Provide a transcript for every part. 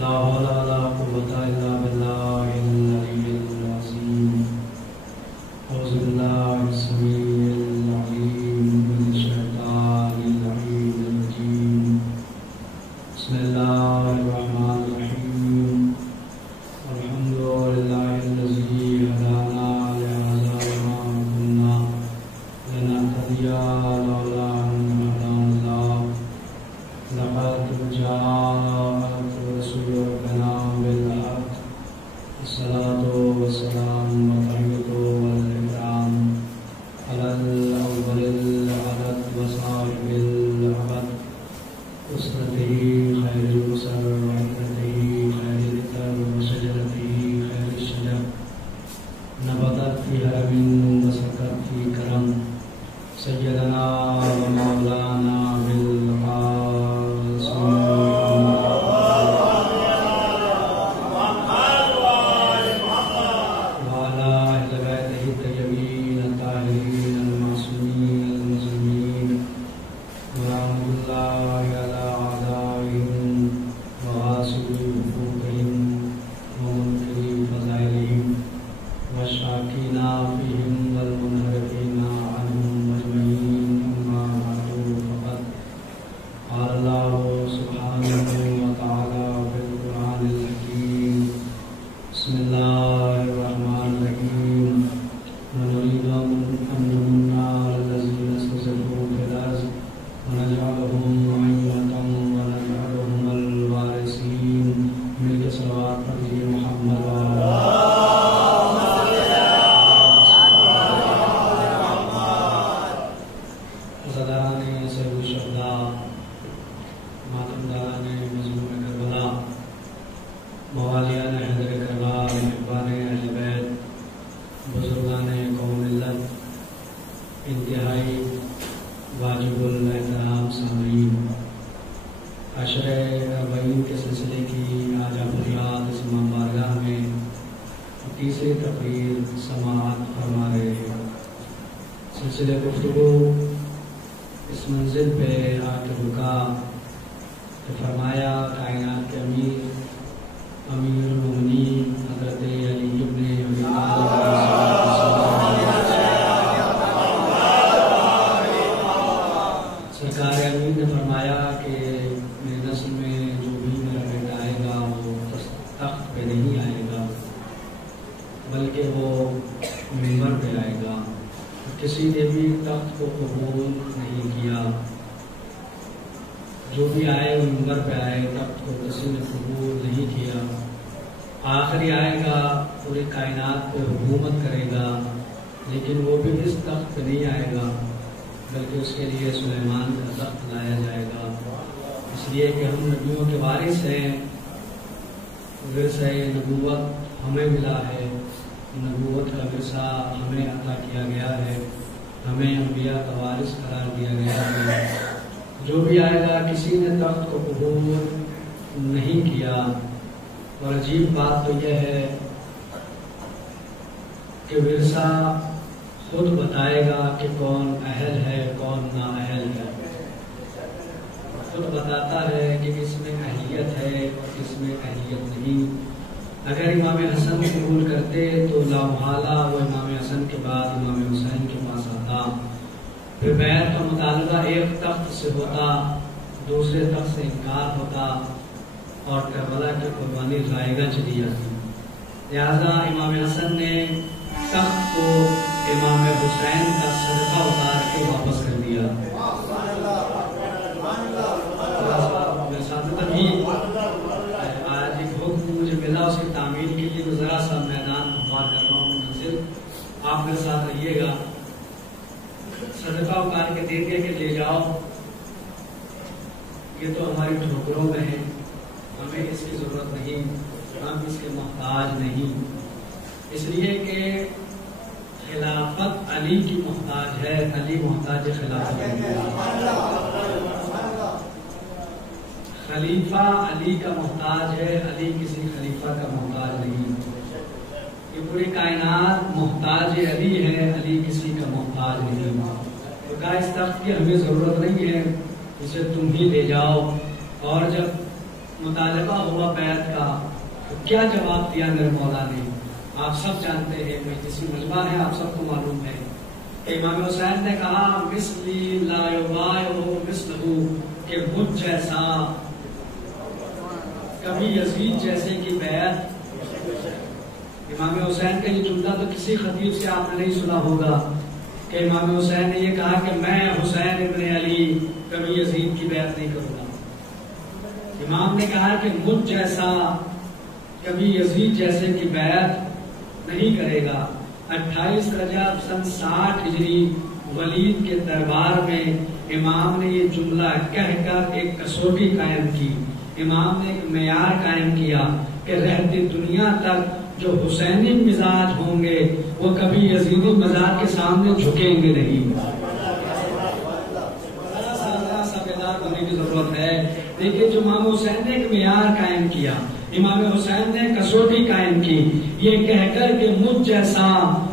لا حول ولا قوة إلا بالله العلي العظيم. أعوذ بالله السميع العليم من الشيطان اللعين الرجيم. بسم الله الرحمن الرحيم. الحمد لله الذي هدانا لهذا وما كنا لنهتدي لولا أن هدانا الله. لقد جاءت رسول ربنا بالحق. الصلاة والسلام والتحية والإكرام على الأول العدد وصاحب العبد أسرته خير الأسر وعترته خير الإثر وشجرته خير الشجر نبتت في هرم وسكت في كرم سيدنا ومولانا بالقاسم وعلى أهل بيته الطيبين الطاهرين المعصومين المظلومين ورحمة الله على أعدائهم وغاصبي حقوقهم ومنكري فضائلهم والشاكين فيهم والمنحرفين عنهم أجمعين. أما بعد فقد قال الله سبحانه وتعالى في القرآن الحكيم. بسم الله الرحمن الرحيم. ونريد أن نمن على الذين استضعفوا في الأرض ونجعلهم أئمة ونجعلهم الوارثين. ملك صلوات نبی محمد زداران سید الشہداء، ماتمداران مظلوم کربلا، موالیان حیدر کربلا، محبان اہل بیت، بزرگان قوم ملت، انتہائی واجب الاحترام سامعین، عشر اربعین کے سلسلے کی آج آپ حضرات اس امام بارگاہ میں تیسری تقریر سماعت فرما رہے ہیں. سلسلے گفتگو اس منزل پہ آ کے رکا کہ فرمایا کائنات کے امیر المومنین حضرت علی ابن ابی طالب سرکار امین نے فرمایا کہ میری نسل میں جو بھی میرا بیٹا آئے گا وہ تخت پہ نہیں آئے گا بلکہ وہ منبر پہ آئے گا. کسی نے بھی تخت کو قبول نہیں کیا. جو بھی آئے وہ منبر پہ آئے، تخت کو کسی نے قبول نہیں کیا. آخری آئے گا، پوری کائنات پہ حکومت کرے گا، لیکن وہ بھی اس تخت پہ نہیں آئے گا بلکہ اس کے لیے سلیمان کا تخت لایا جائے گا. اس لیے کہ ہم نبیوں کے وارث ہیں، ورثہ نبوت ہمیں ملا ہے، نبوت کا ورثہ ہمیں عطا کیا گیا ہے، ہمیں انبیاء کا وارث قرار دیا گیا ہے. جو بھی آئے گا کسی نے تخت کو قبول نہیں کیا. اور عجیب بات تو یہ ہے کہ ورثہ خود بتائے گا کہ کون اہل ہے کون نااہل ہے. خود بتاتا ہے کہ کس میں اہلیت ہے اور کس میں اہلیت نہیں. اگر امام حسن قبول کرتے تو لا محالہ وہ امام حسن کے بعد امام حسین کے پاس آتا. پھر بیعت کا مطالبہ ایک تخت سے ہوتا، دوسرے تخت سے انکار ہوتا اور کربلا کی قربانی رائگاں چلی جاتی. لہذا امام حسن نے تخت کو امام حسین کا صدقہ اتار کے واپس کر دیا. آج ایک حکم مجھے ملا، اس کی تعمیل کے لیے ذرا سا میدان ہموار کر رہا ہوں. منزل آپ میرے ساتھ رہیے گا. صدقہ اتار کے دیں گے کہ لے جاؤ، یہ تو ہماری ٹھوکروں میں ہے، ہمیں اس کی ضرورت نہیں، ہم اس کے محتاج نہیں. اس لیے کہ خلافت علی کی محتاج ہے، علی محتاج خلافت ہے. خلیفہ علی کا محتاج ہے، علی کسی خلیفہ کا محتاج نہیں. یہ پوری کائنات محتاج علی ہے، علی کسی کا محتاج نہیں. تو کہا اس تخت کی ہمیں ضرورت نہیں ہے، اسے تم ہی لے جاؤ. اور جب مطالبہ ہوا بیعت کا تو کیا جواب دیا میرے مولا نے؟ آپ سب جانتے ہیں، مجلسی مجمع ہے، آپ سب کو معلوم ہے کہ امام حسین نے کہا مثلی لا یبایع مثلہ، کہ مجھ جیسا کبھی یزید جیسے کی بیعت. امام حسین کا یہ جملہ تو کسی خطیب سے آپ نے نہیں سنا ہوگا کہ امام حسین نے یہ کہا کہ میں حسین ابن علی کبھی یزید کی بیعت نہیں کروں گا. امام نے کہا کہ مجھ جیسا کبھی یزید جیسے کی بیعت نہیں کرے گا. 28 رجب سن 60 ہجری ولید کے دربار میں امام نے یہ جملہ کہہ کر ایک کسوٹی قائم کی. امام نے ایک معیار قائم کیا کہ رہتی دنیا تک جو حسینی مزاج ہوں گے وہ کبھی یزیدی مزاج کے سامنے جھکیں گے نہیں. سبیدار ہونے کی ضرورت ہے. دیکھیے جو امام حسین نے ایک معیار قائم کیا، امام حسین نے کسوٹی قائم کی، یہ کہہ کر کہ مجھ جیسا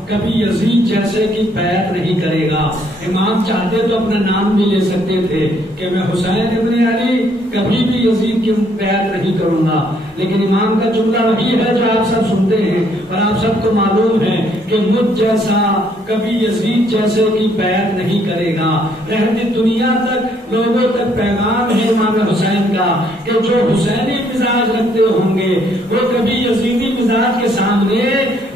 کبھی یزید جیسے کی بیعت نہیں کرے گا. امام چاہتے تو اپنا نام بھی لے سکتے تھے کہ میں حسین ابن علی کبھی بھی یزید کی بیعت نہیں کروں گا، لیکن امام کا جملہ وہی ہے جو آپ سب سنتے ہیں اور آپ سب کو معلوم ہے کہ مجھ جیسا کبھی یزید جیسے کی بیعت نہیں کرے گا. رہتی دنیا تک لوگوں تک پیغام ہے امام حسین کا کہ جو حسینی مزاج رکھتے ہوں گے وہ کبھی یزیدی مزاج کے سامنے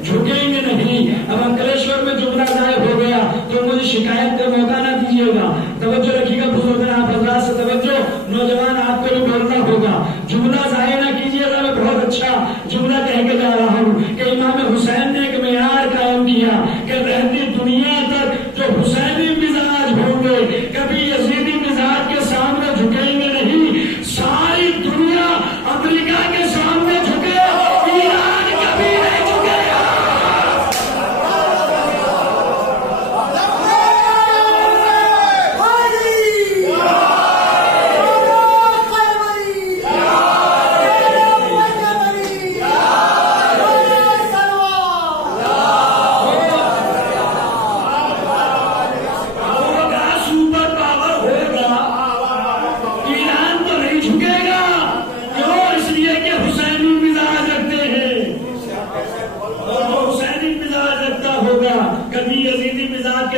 جھکیں گے نہیں. اب انکلیشور میں جملہ ضائع ہو گیا تو مجھے شکایت کا موقع نہ دیجیے گا. توجہ رکھیے گا بزرگ، آپ حضرات سے توجہ، نوجوان آپ کو بھی بولنا ہوگا. جملہ ضائع نہ کیجیے گا. میں بہت اچھا جملہ کہہ کے جا رہا ہوں کہ امام حسین نے ایک معیار قائم کیا کہ رہتی دنیا تک جو حسینی مزاج ہوں گے کبھی یزیدی مزاج کے سامنے جھکیں گے نہیں. ساری دنیا امریکہ کے سامنے جھکے، ایران کبھی نہیں جھکے گا.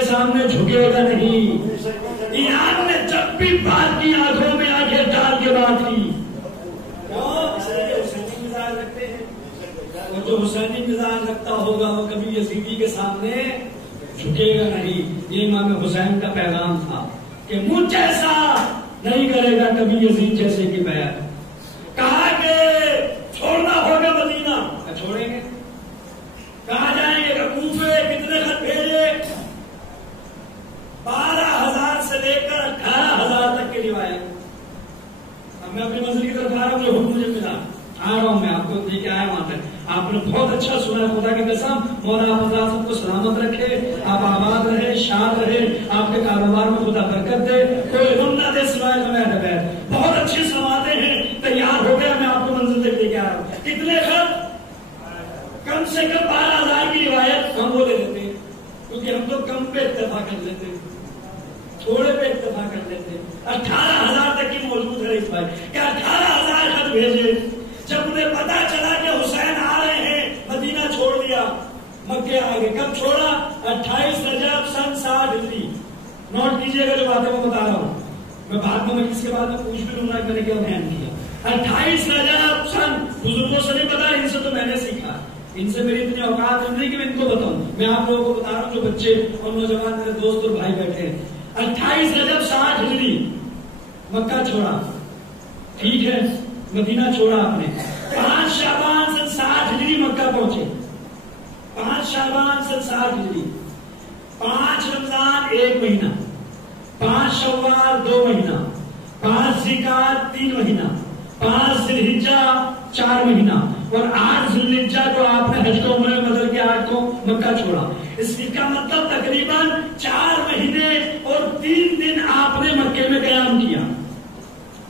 سامنے جھکے گا نہیں. ایران نے جب بھی بات کی آنکھوں میں آنکھیں ڈال کے بات کی. حسینی مزاج رکھتے ہیں، اور جو حسینی مزاج رکھتا ہوگا وہ کبھی یزیدی کے سامنے جھکے گا نہیں. یہ امام حسین کا پیغام تھا کہ مجھ جیسا نہیں کرے گا کبھی یزید جیسے کی بیعت. کہا کہ چھوڑنا ہوگا مدینہ، چھوڑیں گے. کہاں جائیں گے؟ کوفے. کتنے خط بھیجے؟ 12,000 سے لے کر 18,000 تک کی روایت. اب میں اپنی منزل کی طرف آ رہا ہوں، جو حکم مجھے ملا آ رہا ہوں، میں آپ کو دے کے آیا وہاں تک. آپ نے بہت اچھا سنا ہے، خدا کی قسم. مولا آپ حضرات سب کو سلامت رکھے، آپ آباد رہے، شاد رہے، آپ کے کاروبار میں خدا برکت دے، کوئی غم نہ دے سوائے غم اہل بیت. بہت اچھی سماعتیں ہیں، تیار ہو گیا، میں آپ کو منزل تک لے کے آ رہا ہوں. کتنے خط؟ کم سے کم 12,000 کی روایت ہم وہ لے لیتے ہیں، کیونکہ ہم تو کم پہ اتفاق کر لیتے ہیں، تھوڑے پہ اتفاق کر لیتے ہیں. 18,000 تک کی موجود ہے اس بھائی کہ 18,000 خط بھیجے. جب انہیں پتا چلا کہ حسین آ رہے ہیں، مدینہ چھوڑ دیا، مکے آگے. کب چھوڑا؟ 28 رجب سن 60 ہجری. نوٹ کیجئے گا جو باتیں میں بتا رہا ہوں. میں بعد میں کس کے بعد میں پوچھ بھی لوں گا میں نے کیا بیان کیا. 28 رجب سن، بزرگوں سے نہیں پتا، ان سے تو میں نے سیکھا. ان سے میری اتنی اوقات نہیں کہ میں ان کو بتاؤں. میں آپ لوگوں کو بتا رہا ہوں جو بچے اور نوجوان میرے دوست اور بھائی بیٹھے ہیں. 28 رجب 60 ہجری مکہ چھوڑا، ٹھیک ہے، مدینہ چھوڑا آپ نے. 5 شعبان سن 60 ہجری مکہ پہنچے. 5 شعبان 60 ہجری، 5 رمضان 1 مہینہ، 5 شوال 2 مہینہ، 5 ذیقعدہ 3 مہینہ، 5 ذی الحجہ 4 مہینہ، اور 8 ذی الحجہ کو آپ نے حج کو عمرہ میں بدل کے 8 کو مکہ چھوڑا. اس کا مطلب تقریباً 4 مہینے اور 3 دن آپ نے مکے میں قیام کیا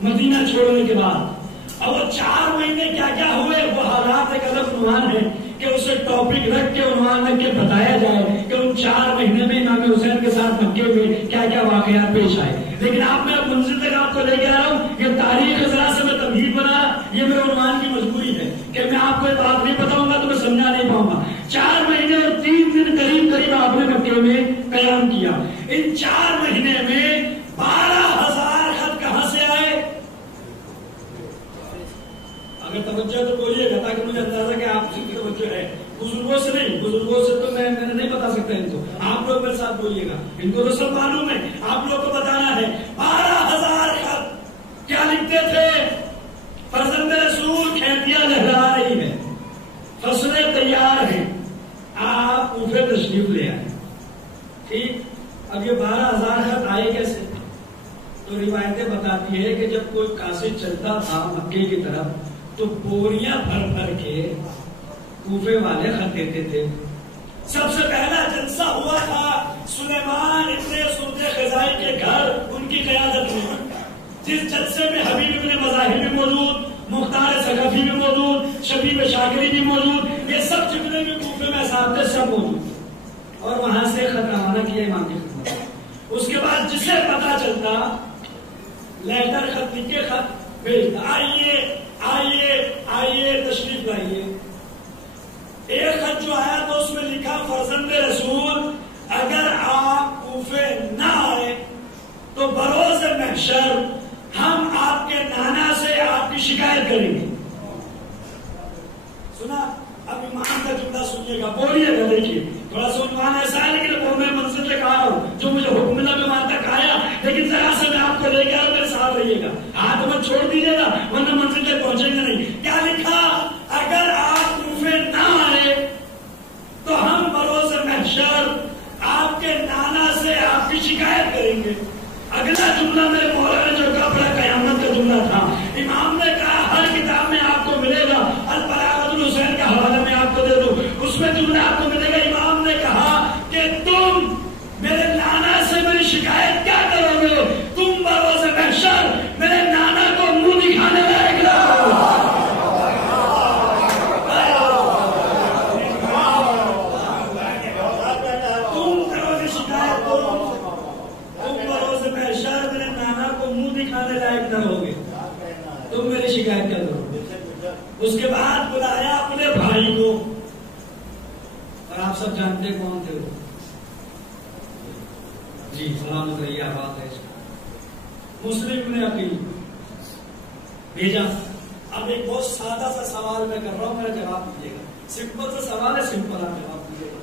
مدینہ چھوڑنے کے بعد. اور وہ 4 مہینے کیا کیا ہوئے وہ حالات ایک الگ عنوان ہے کہ اسے ٹاپک رکھ کے عنوان رکھ کے بتایا جائے کہ ان 4 مہینے میں امام حسین کے ساتھ مکے میں کیا کیا واقعات پیش آئے. لیکن آپ میں منزل تک آپ کو لے کے آ رہا ہوں. یہ تاریخ ذرا سے میں تمہید بنا، یہ میرے عنوان کی مجبوری ہے کہ میں آپ کو یہ بات نہیں بتاؤں گا تو میں سمجھا نہیں پاؤں گا. 4 مہینے اور 3 دن قریب آپ نے مکے میں قیام کیا. ان 4 مہینے میں 12,000 خط کہاں سے آئے؟ اگر توجہ تو بولیے گا تاکہ مجھے اندازہ کہ آپ کی توجہ ہے. بزرگوں سے نہیں، بزرگوں سے تو میں نہیں بتا سکتا ان کو. آپ لوگ میرے ساتھ بولیے گا، ان کو تو سب معلوم ہے، آپ لوگ کو بتانا ہے. 12,000 خط کیا لکھتے تھے؟ فرزند رسول کھیتیاں لہرا رہی ہے، فصلیں تیار ہیں، آپ کوفے تشریف لے آئے. ٹھیک. اب یہ 12,000 خط آئے کیسے؟ تو روایتیں بتاتی ہے کہ جب کوئی قاصد چلتا تھا مکے کی طرف تو بوریاں بھر بھر کے کوفے والے خط دیتے تھے. سب سے پہلا جلسہ ہوا تھا سلیمان ابن سرد خزائی کے گھر ان کی قیادت میں، جس جلسے میں حبیب ابن مظاہر بھی موجود، مختار ثقفی بھی موجود، شبیب شاکری بھی موجود، یہ سب جتنے بھی کوفے میں صاحب تھے سب موجود. اور وہاں سے خط روانہ کیا امام کی خدمت. اس کے بعد جسے پتا چلتا لیٹر خط لکھ کے خط بھیجتا، آئیے آئیے آئیے تشریف لائیے. ایک خط جو آیا تو اس میں لکھا فرزند رسول اگر آپ کوفے نہ آئے تو بروز محشر ہم آپ کے نانا سے آپ کی شکایت کریں گے. سنا؟ اب امام کا جملہ سنیے گا، بولیے گا. دیکھیے تھوڑا سا عنوان ایسا ہے لیکن وہ میں منزل تک آ رہا ہوں، جو مجھے حکم ملا میں وہاں تک آیا، لیکن ذرا سے میں آپ کو لے کے آیا، میرے ساتھ رہیے گا. ہاتھ مت چھوڑ دیجیے گا ورنہ منزل تک پہنچیں گے نہیں. کیا لکھا؟ اگر آپ کوفے نہ آئے تو ہم بروز محشر آپ کے نانا سے آپ کی شکایت کریں گے. اگلا جملہ میرے مولا نے جو کہا بڑا قیامت کا جملہ تھا. امام نے کہا ہر کتاب میں آپ کو ملے گا، البلاغۃ الحسین کا حوالہ میں آپ کو دے دوں، اس میں جملہ آپ کو ملے گا. امام نے کہا کہ تم میرے نانا سے میری شکایت کیا کرو گے؟ تم بروز محشر میرے نانا کو منہ دکھانے لائق نہ ہو. تم میری شکایت کر دو. اس کے بعد بلایا اپنے بھائی کو، اور آپ سب جانتے کون تھے وہ؟ جی سلامت رہیے، آباد ہے. مسلم نے عقیل بھیجا. اب ایک بہت سادہ سا سوال میں کر رہا ہوں، میرا جواب دیجیے گا. سمپل سا سوال ہے، سمپل آپ جواب دیجیے گا.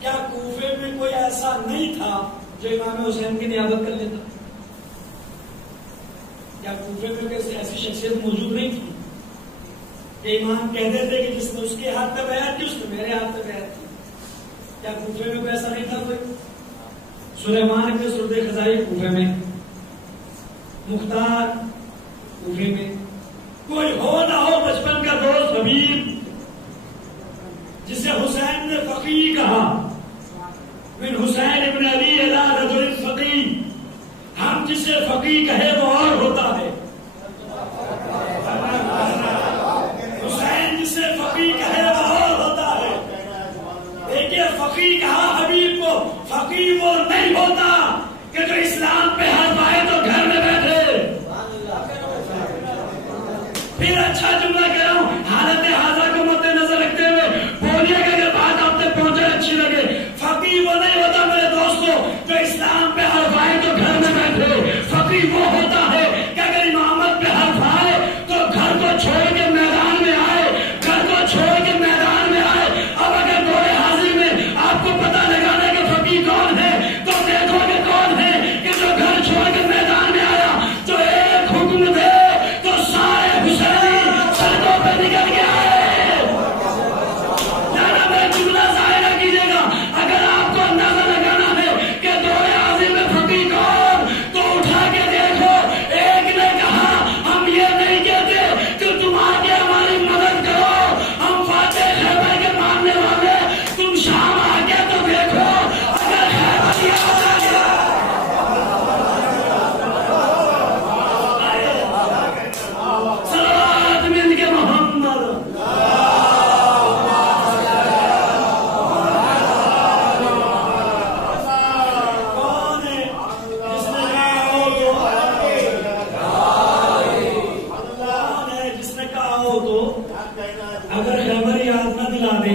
کیا کوفے میں کوئی ایسا نہیں تھا جو امام حسین کی نیابت کر لیتا؟ کیا کوفے میں کوئی ایسی شخصیت موجود نہیں تھی کہ امام کہتے تھے کہ جس نے اس کے ہاتھ پہ بیعت کی اس نے میرے ہاتھ پہ بیعت کی؟ کیا کوفے میں کوئی ایسا نہیں تھا کوئی؟ سلیمان ابن سرد خزائی کوفے میں، مختار کوفے میں، کوئی ہو نہ ہو بچپن کا دوست حبیب جسے حسین نے فقیہ کہا، من حسین ابن علی الی رجل فقیہ، ہم جسے فقیہ کہے وہ اور ہوتا ہے. حسین جسے فقیہ کہے وہ اور ہوتا ہے. دیکھیے فقیہ کہا حبیب کو، فقیہ وہ نہیں ہوتا کہ جو اسلام پہ ہاتھ پائے تو گھر میں بیٹھے. پھر اچھا جملہ کہہ رہا ہوں، حالت حاضرہ کو مد نظر رکھتے ہوئے بولیے گا کہ بات آپ تک پہنچے اچھی لگے. فقیہ وہ نہیں ہوتا میرے دوستوں جو اسلام پہ ہاتھ پائے تو گھر میں بیٹھے. فقیہ وہ ہوتا ہے کہ اگر امامت پہ حرف آئے تو گھر کو چھوڑ کے میدان میں آئے، گھر کو چھوڑ کے میدان میں آئے. اب اگر دور حاضر میں آپ کو پتہ لگانا کہ فقیہ کون ہے تو دیکھو کہ کون ہے کہ جو گھر چھوڑ کے میدان میں آیا، جو ایک حکم دے تو سارے حسین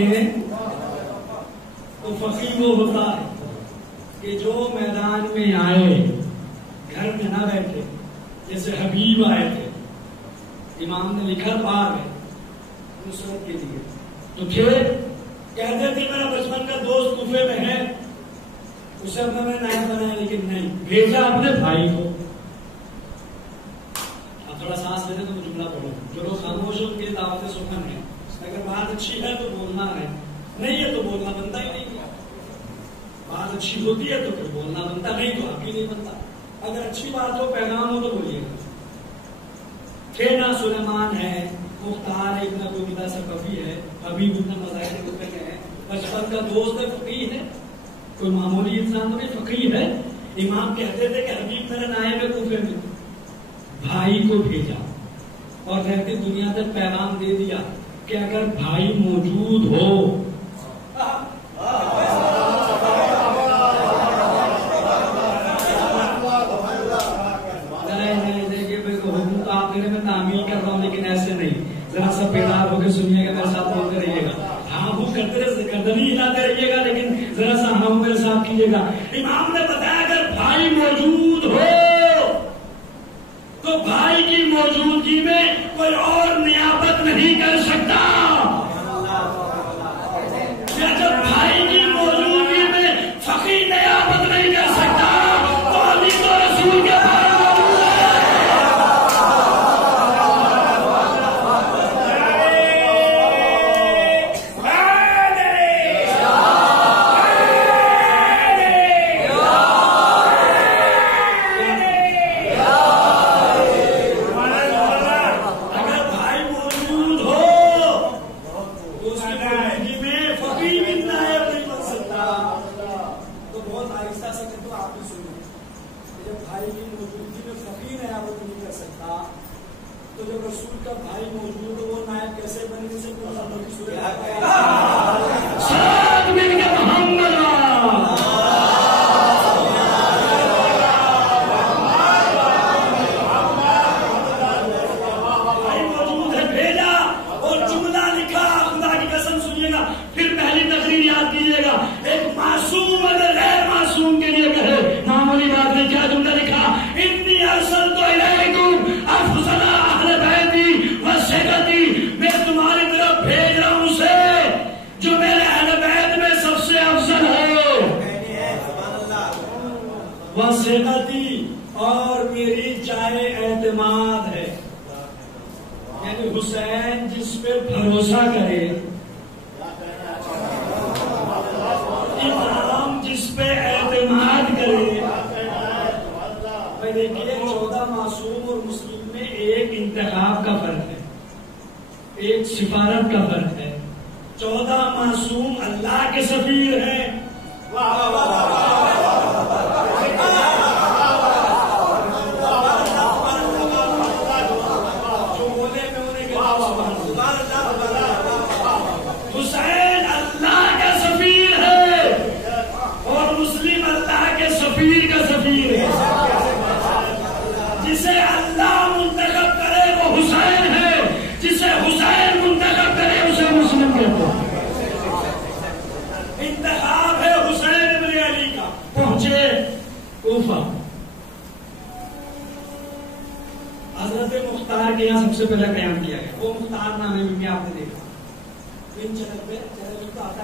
ہے تو فقیہ وہ ہوتا ہے کہ جو میدان میں آئے، گھر میں نہ بیٹھے. جیسے حبیب آئے تھے، امام نے لکھا بار ہے نصرت کے لیے، تو پھر کہتے تھے میرا بچپن کا دوست کوفے میں ہے، اسے اپنا میں نائب بنایا، لیکن نہیں، بھیجا اپنے بھائی کو. اب تھوڑا سانس لیتے تو جملہ پڑھو. جو لوگ خاموش ہیں ان کی دعوت سخن ہے، اگر بات اچھی ہے تو بولنا ہے، نہیں ہے تو بولنا بنتا ہی نہیں ہے. بات اچھی ہوتی ہے تو پھر بولنا بنتا، نہیں تو آپ ہی نہیں بنتا. اگر اچھی بات ہو، پیغام ہو تو بولیے گا. کھینا سلیمان ہے، مختار ابن عبیدہ ثقفی ہے، حبیب ابن مظاہر کوفے کے ہیں، بچپن کا دوست ہے، فقیہ ہے، کوئی معمولی انسان تو نہیں، فقیہ ہے. امام کہتے تھے کہ حبیب میرا نائب ہے کوفے میں، بھائی کو بھیجا اور رہتی دنیا تک پیغام دے دیا کہ اگر بھائی موجود ہو میں تعمیل کر رہا ہوں، لیکن ایسے نہیں. ذرا سا بیدار ہو کے سنیے گا، میرے ساتھ بولتے رہیے گا. ہاں وہ کرتے رہے، گردنی ہلاتے رہیے گا، لیکن ذرا سا ہاں میرے ساتھ کیجیے گا. امام نے بتایا اگر بھائی موجود ہو تو بھائی کی موجودگی میں کوئی اور نیابت نہیں کر سکتا. جب بھائی کی موجودگی میں فقیہ نیابت نہیں کر سکتا تو علی تو رسول کے بارے اور میری جائے اعتماد ہے. یعنی حسین جس پہ بھروسہ کرے، امام جس پہ اعتماد کرے. میں دیکھیے 14 معصوم اور مسلم میں ایک انتخاب کا فرق ہے، ایک سفارت کا فرق ہے. 14 معصوم اللہ کے سفیر ہیں. حسین اللہ کا سفیر ہے اور مسلم اللہ کے سفیر کا سفیر ہے. جسے اللہ منتخب کرے وہ حسین ہے، جسے حسین منتخب کرے اسے مسلم کہتے ہیں. انتخاب ہے حسین ابن علی کا. پہنچے کوفہ، حضرت مختار کے یہاں سب سے پہلے قیام کیا گیا. وہ مختار نامے میں آپ نے دیکھا چینل پہ تو آتا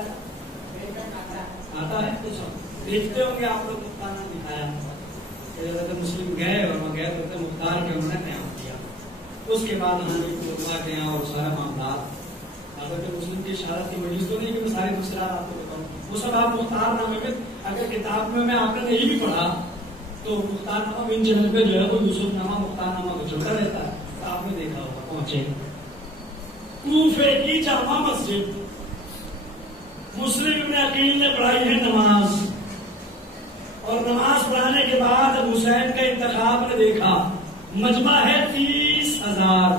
ہے تو سب دیکھتے ہوں گے آپ لوگ. مختار نے دکھایا حضرت مسلم گئے اور وہ گئے حضرت مختار کے انہوں نے قیام کیا. اس کے بعد ہم نے کے یہاں اور سارا معاملات حضرت مسلم کی اشارت کی مجلس تو نہیں کہ میں سارے مسئلات آپ کو بتاؤں، وہ سب آپ مختار نامے میں اگر کتاب میں آپ نے نہیں بھی پڑھا تو مختار نامہ ان چینل پہ جو ہے وہ یوسف نامہ مختار نامہ کو چلتا رہتا ہے، تو آپ نے دیکھا ہوگا. پہنچے کوفے کی جامع مسجد، مسلم ابن عقیل نے پڑھائی ہے نماز، اور نماز پڑھانے کے بعد حسین کا انتخاب نے دیکھا. مجمع ہے 30,000.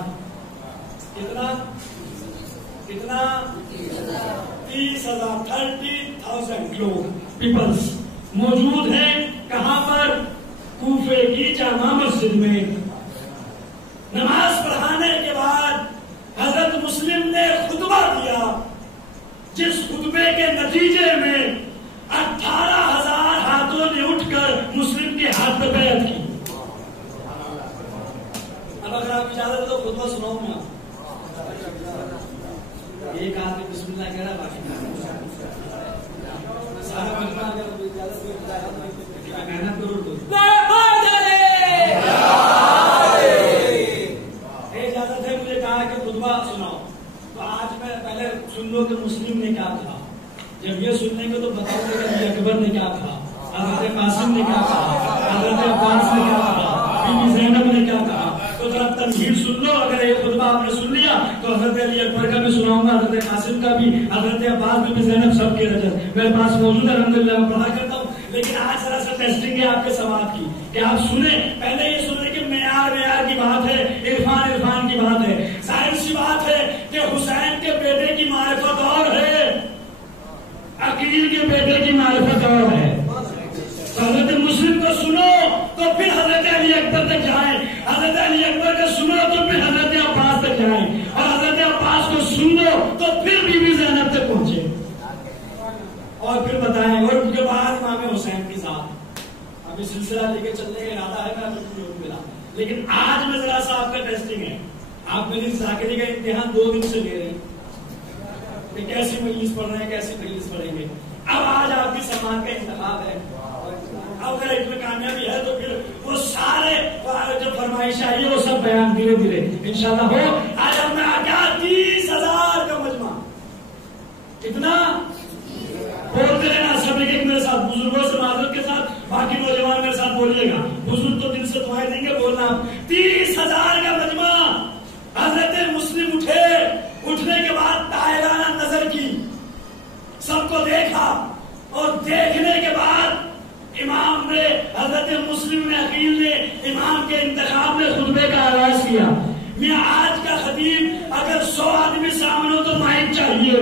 کتنا 30,000 30,000 لوگ پیپلز موجود ہیں. کہاں پر؟ کوفے کی جامع مسجد میں. نماز پڑھانے کے بعد حضرت مسلم نے خطبہ دیا. جس خطبے کے نتیجے میں 18,000 ہاتھوں نے اٹھ کر مسلم کے ہاتھ پہ بیعت کی. اب اگر آپ اجازت ہے تو خطبہ سناؤں میں. ایک آدمی بسم اللہ کہہ رہا باقی سارا مجمع محنت کرو تو اجازت ہے. مجھے کہا کہ خطبہ سناؤ تو آج میں پہلے سن لو کہ مسلم نے کیا کہا. جب یہ سننے کو تو بتاؤ کہ نبی اکبر نے کیا کہا, حضرت قاسم نے کیا کہا, حضرت عباس نے کیا کہا, بی بی زینب نے کیا کہا. تو ذرا تمہید سن لو. اگر یہ خطبہ آپ نے سن لیا تو حضرت علی اکبر کا بھی سناؤں گا, حضرت قاسم کا بھی, حضرت عباس, بی بی زینب سب کے رجت میرے پاس موجود ہے. الحمدللہ میں پڑھا کرتا ہوں. لیکن آج ذرا سا ٹیسٹنگ ہے آپ کے سواد کی کہ آپ سنیں. پہلے یہ سنیں کہ معیار کی بات ہے, عرفان کی بات ہے. ظاہر سی بات ہے کہ حسین کے بیٹے کی معرفت اور ہے, عقیل کے بیٹے کی معرفت اور ہے. حضرت مسلم کو سنو تو پھر حضرت علی اکبر تک جائیں, حضرت علی اکبر کو سنو تو پھر حضرت عباس تک جائیں, اور حضرت عباس کو سنو تو پھر بی بی زینب تک پہنچے اور پھر بتائیں. اور ان کے بعد امام حسین کی ذات. ابھی سلسلہ لے کے چلنے کا ارادہ ہے, میں بالکل ملا. لیکن آج میں ذرا سا آپ کا ٹیسٹنگ ہے. آپ میری ذاکری کا امتحان 2 دن سے لے رہے ہیں کہ کیسی مجلس پڑھ رہے ہیں, کیسی مجلس پڑھیں گے. اب آج آپ کی سماعت کا انتخاب ہے. اگر اس میں کامیابی ہے تو پھر وہ سارے جو فرمائش آئی ہے وہ سب بیان دھیرے دھیرے انشاءاللہ ہو. آج ہم نے آگیا 30,000 کا مجمع. کتنا بولتے رہنا سب ایک میرے ساتھ, بزرگوں سے معذرت کے ساتھ, باقی نوجوان میرے ساتھ بولیے گا. بزرگ تو دل سے دعائیں دیں گے, بولنا 30,000 کا مجمع. حضرت مسلم اٹھے, اٹھنے کے بعد طاہرانہ نظر کی, سب کو دیکھا, اور دیکھنے کے بعد امام نے, حضرت مسلم نے, عقیل نے امام کے انتخاب میں خطبے کا آغاز کیا. میں آج کا خطیب اگر 100 آدمی سامنے ہو تو مائک چاہیے.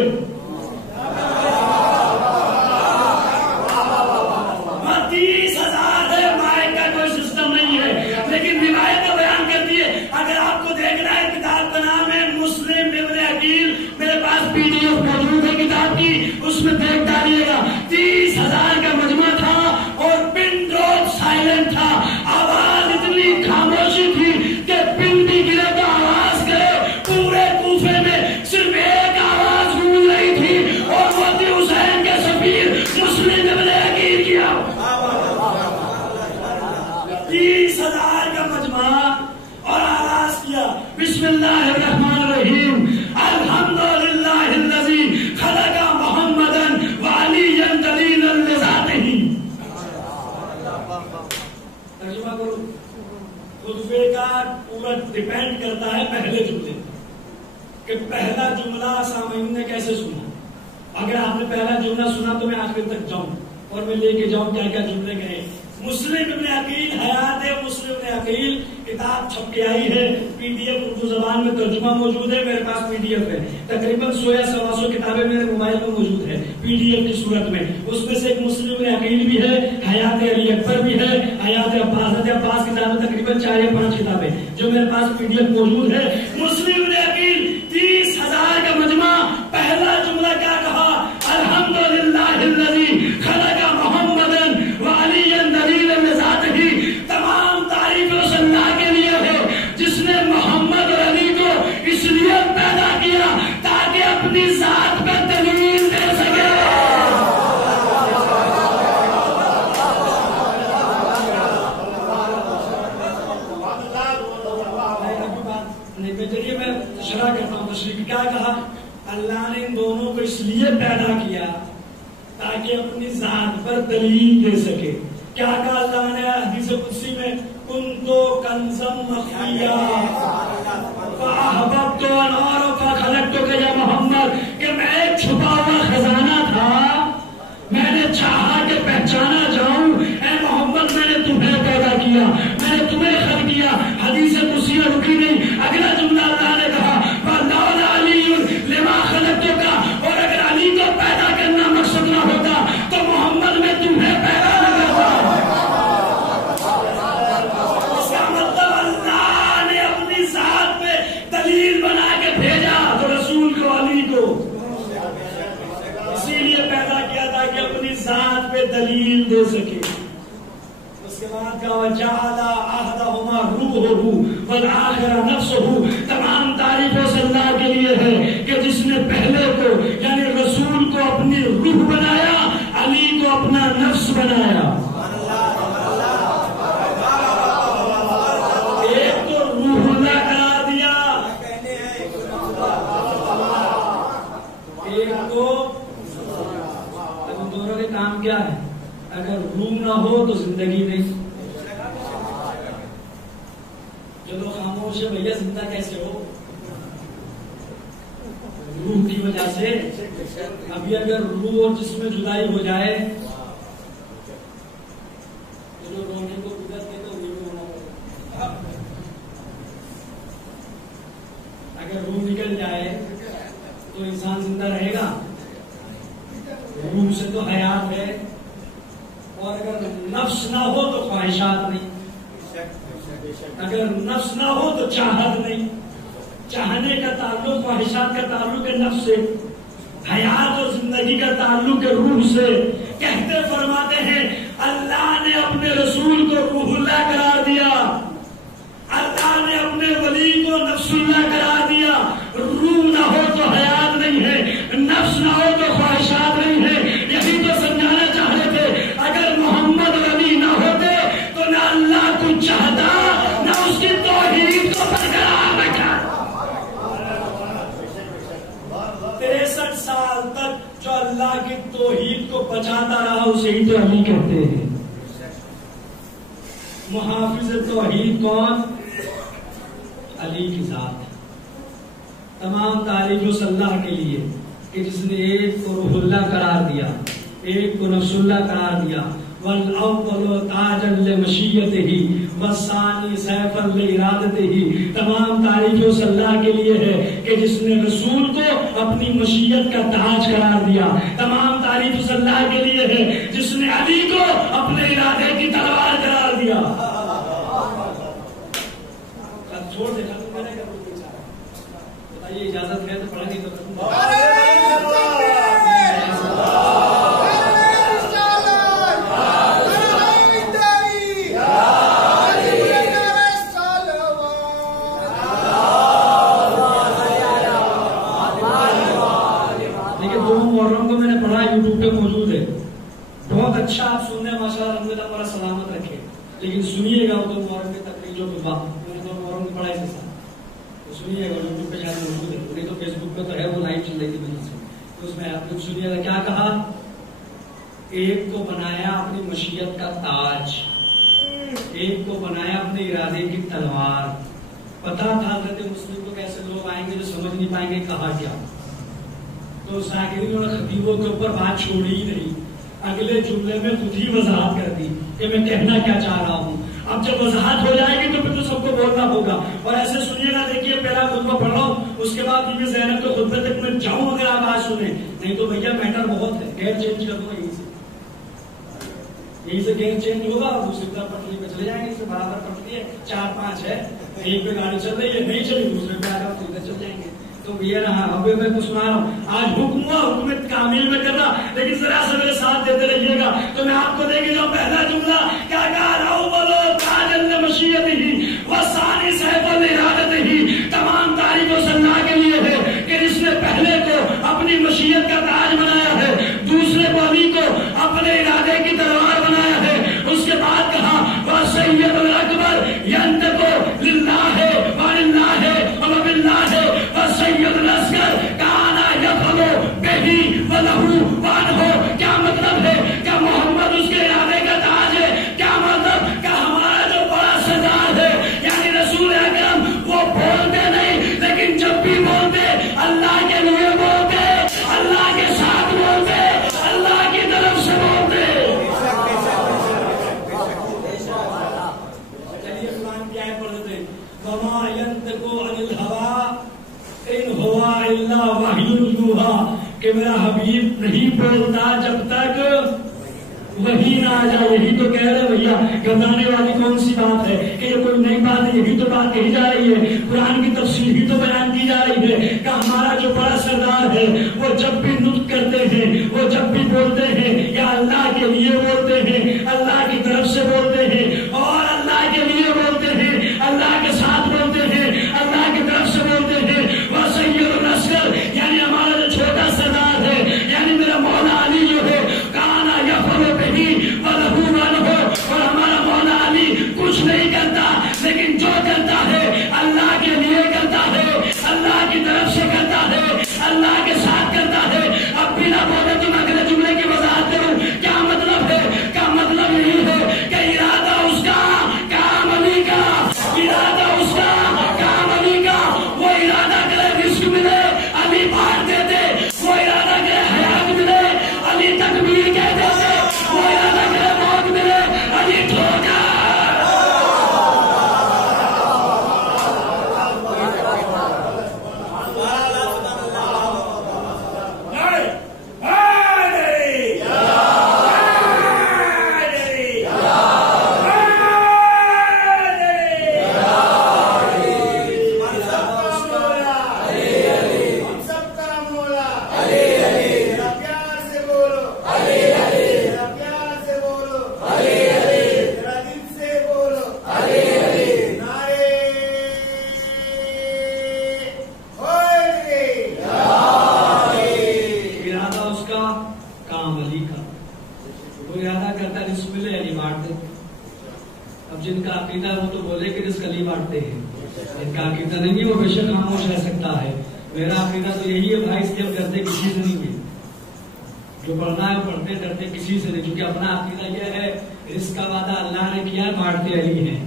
30,000 ہے, مائک کا کوئی سسٹم نہیں ہے. لیکن روایت بیان کرتی ہے, اگر آپ کو دیکھنا ہے کتاب کا نام ہے مسلم ابن عقیل, میرے پاس PDF موجود ہے کتاب کی, اس میں دیکھ ڈالیے گا. 30,000 کا مجمع تھا اور پن ڈراپ سائلنٹ تھا. آواز اتنی خاموشی تھی کہ پن بھی گرے تو آواز کرے. پورے کوفے میں صرف ایک آواز گونج رہی تھی, اور وہ تھی حسین کے سفیر مسلم ابن عقیل کی آواز. 30,000 کا مجمع, اور آغاز کیا بسم اللہ الرحمن الرحیم, الحمدللہ الذی خلق محمدا وعلیا دلیلا لذاتہ. ترجمہ کرو. خطبے کا پورا ڈیپینڈ کرتا ہے پہلے جملے کہ پہلا جملہ سامعین نے کیسے سنا. اگر آپ نے پہلا جملہ سنا تو میں آخر تک جاؤں اور میں لے کے جاؤں کیا کیا جملے گئے. مسلم ابن عقیل, حیات مسلم ابن عقیل کتاب چھپ کے آئی ہے. PDF اردو زبان میں ترجمہ موجود ہے, میرے پاس PDF ہے. تقریباً 100 یا 125 کتابیں میرے موبائل میں موجود ہے PDF کی صورت میں. اس میں سے ایک مسلم ابن عقیل بھی ہے, حیات علی اکبر بھی ہے, حیات عباس, حضرت عباس کتابیں تقریباً 4 یا 5 کتابیں جو میرے پاس PDF موجود ہے. مسلم ابن عقیل 30,000 کا مجمع. پہلا جملہ کیا کہا, الحمدللہ الذی خلق محمدا وعلیا دلیلا لذاتہ. تمام تعریفیں اس اللہ کے لیے ہے جس نے محمد اور علی کو اس لیے پیدا کیا تاکہ اپنی ذات پہ دلیل دے سکے. چلیے میں شرح کرتا ہوں تشریح. کیا کہا, اللہ نے ان دونوں کو اس لیے پیدا کیا تاکہ اپنی ذات پر دلیل دے سکے. کیا کہا اللہ نے حدیث قدسی میں, کنتو کنزم مخفیا فاحببت ان اعرف خلقتک یا محمد, کہ میں ایک چھپا ہوا خزانہ تھا, میں نے چاہا کہ پہچانا جاؤں. اے محمد, میں نے تمہیں پیدا کیا, میں نے تمہیں خلق کیا. حدیث قدسی رکی نہیں. اگلا جملہ اللہ نے کہا فلولا علی لما خلقتک, اور اگر علی کو پیدا کرنا مقصد نہ ہوتا تو محمد میں تمہیں پیدا نہ کرتا. اس کا مطلب اللہ نے اپنی ذات پہ دلیل بنا کے بھیجا تو رسول کو, علی کو. ذات پہ دلیل دے سکے. اس کے بعد کہا وَجَعَلَ أَحَدَهُمَا رُوحُهُ وَالْآخَرَ نَفْسُهُ. تمام تعریفوں سے اللہ کے لیے ہے کہ جس نے پہلے کو یعنی رسول کو اپنی روح بنایا، علی کو اپنا نفس بنایا. ایک کو روح اللہ قرار دیا، ایک کو. دونوں کے کام کیا ہے؟ اگر روح نہ ہو تو زندگی نہیں. چلو خاموش ہے بھیا، زندہ کیسے ہو؟ روح کی وجہ سے. ابھی اگر روح اور جسم میں جدائی ہو جائے تو رونے کو قدرت کے تو نہیں ہونا پڑے. اگر روح نکل جائے تو انسان زندہ رہے گا؟ روح سے تو حیات ہے. اور اگر نفس نہ ہو تو خواہشات نہیں، اگر نفس نہ ہو تو چاہت نہیں. چاہنے کا تعلق، خواہشات کا تعلق ہے نفس سے، حیات اور زندگی کا تعلق ہے روح سے. کہتے فرماتے ہیں اللہ نے اپنے رسول کو روح اللہ قرار دیا، اللہ نے اپنے ولی کو نفس اللہ قرار دیا. روح نہ ہو تو حیات نہیں ہے، نفس نہ ہو تو خواہشات نہیں ہے. یہی تو سمجھانا چاہ رہے تھے. اگر محمد علی نہ ہوتے تو نہ اللہ کو چاہتا نہ اس کی توحید کو برقرار رکھا. 63 سال تک جو اللہ کی توحید کو بچاتا رہا اسے ہی تو علی کہتے ہیں. محافظ توحید کون؟ علی کی ذات. تمام تعریفوں سے اللہ کے لیے کہ جس نے ایک کو روح اللہ قرار دیا، ایک کو نفس اللہ قرار دیا. والأول تاجا لمشیتہ والثانی سیفا لارادتہ. تمام تعریفوں سے اللہ کے لیے ہے کہ جس نے رسول کو اپنی مشیت کا تاج قرار دیا. تمام تعریفوں سے اللہ کے لیے ہے جس نے علی کو اپنے ارادے کی تلوار قرار دیا. چھوڑ دے ختم کرے گا بتائیے، اجازت ہے تو پڑھا نہیں تو یوٹیوب پہ موجود ہے. بہت اچھا آپ سننے ماشاء اللہ الحمد للہ سلامت رکھے. لیکن سنیے گا تو محرم کی تقریر جو محرم کی پڑھائی سے سنیے گا. یوٹیوب پہ شاید موجود ہے، نہیں تو فیس بک پہ تو ہے، وہ لائیو چل رہی تھی وہیں سے. تو اس میں آپ کچھ سنیے گا. کیا کہا؟ ایک کو بنایا اپنی مشیت کا تاج، ایک کو بنایا اپنے ارادے کی تلوار. پتا تھا حضرت مسلم کو کیسے لوگ آئیں گے جو سمجھ نہیں پائیں گے کہا کیا. تو ساکرین اور خطیبوں کے اوپر بات چھوڑی ہی نہیں. اگلے جملے میں خود ہی وضاحت کر دی کہ میں کہنا کیا چاہ رہا ہوں. اب جب وضاحت ہو جائے گی تو پھر تو سب کو بولنا ہوگا. اور ایسے سنیے گا. دیکھیے پہلا خطبہ پڑھ رہا ہوں، اس کے بعد بیوی زینب کے خطبے تک میں جاؤں اگر آپ آج سنیں. نہیں تو بھیا میٹر بہت ہے، گیئر چینج کر دو یہیں سے. یہیں سے گیئر چینج ہوگا اور دوسری طرف پٹری پہ چلے جائیں گے. اس سے برابر پٹری ہے، 4-5 ہے. ایک پہ گاڑی چل رہی ہے، نہیں چلی دوسرے پہ آ تو ادھر چل جائیں گے. تو یہ رہا. اب میں کو سنا رہا ہوں آج حکم ہوا، حکم کامل میں کرنا. لیکن ذرا سے میرے ساتھ دیتے رہیے گا تو میں آپ کو دے گی جو پہلا جملہ کیا کہا. وثانی سیف لارادتہ. تمام تعریفوں سے اللہ کے لیے ہے کہ جس نے پہلے کو اپنی مشیت کا تاج بنایا ہے، دوسرے کو علی کو اپنے ارادے کی تلوار بنایا ہے. اس کے بعد کہا وسید الاکبر ینطق للہ وللہ وباللہ وسید الاسکر کانا یفعل بہ ولہ وعنہ. کیا مطلب ہے؟ کیا محمد اس کے ارادے کا تاج ہے؟ کیا مطلب؟ کہ ہمارا جو بڑا سردار ہے یعنی رسول اکرم وہ بولتے نہیں، لیکن جب بھی بولتے اللہ کے لیے بولتے، اللہ کے ساتھ بولتے، اللہ کی طرف سے بولتے. چلیے قرآن کی آیت پڑھ دیتے. وما ينطق عن الهوى ان هو الا وحی یوحی. کہ میرا حبیب نہیں بولتا جب تک وہی نہ آ جائے. یہی تو کہہ رہے بھیا، گھبرانے والی کون سی بات ہے کہ یہ کوئی نئی بات ہے. یہی تو بات کہی جا رہی ہے، قرآن کی تفسیر ہی تو بیان کی جا رہی ہے کہ ہمارا جو بڑا سردار ہے وہ جب بھی نطق کرتے ہیں وہ جب بھی بولتے ہیں یا اللہ کے لیے بولتے ہیں، اللہ کی طرف سے بولتے ہیں، اور اللہ کے لیے بولتے ہیں، اللہ کے ساتھ بولتے ہیں، اللہ کی طرف سے بولتے ہیں۔ وہ سید العسکر یعنی ہمارا جو چھوٹا سردار ہے، یعنی میرا مولا علی جو ہے، کانا یفعل بہ ولہ مالہ، اور ہمارا مولا علی کچھ نہیں کرتا لیکن جو کرتا ہے اللہ کے لیے کرتا ہے، اللہ کی طرف سے کرتا ہے، اللہ کے ساتھ کرتا ہے۔ اب بنا بولے تم اگلے جملے کی وضاحت کروں کیا مطلب ہے؟ کا مطلب یہی ہے کہ ارادہ اس کا کام علی کا، ارادہ اس کا کام علی کا۔ وہ ارادہ کرے رزق ملے علی بانٹ دیتے، وہ ارادہ کرے حیات ملے علی تکبیر کہہ دیتے، وہ ارادہ کرے موت ملے علی ٹھوکا۔ جن کا عقیدہ وہ تو بولے کہ رزق علی بانٹتے ہیں، جن کا عقیدہ نہیں ہے وہ بے شک خاموش رہ سکتا ہے۔ میرا عقیدہ تو یہی ہے بھائی، اس لیے ہم ڈرتے کسی سے نہیں ہے، جو پڑھنا ہے پڑھتے، ڈرتے کسی سے نہیں، کیونکہ اپنا عقیدہ یہ ہے رزق کا وعدہ اللہ نے کیا ہے، بانٹتے علی ہیں۔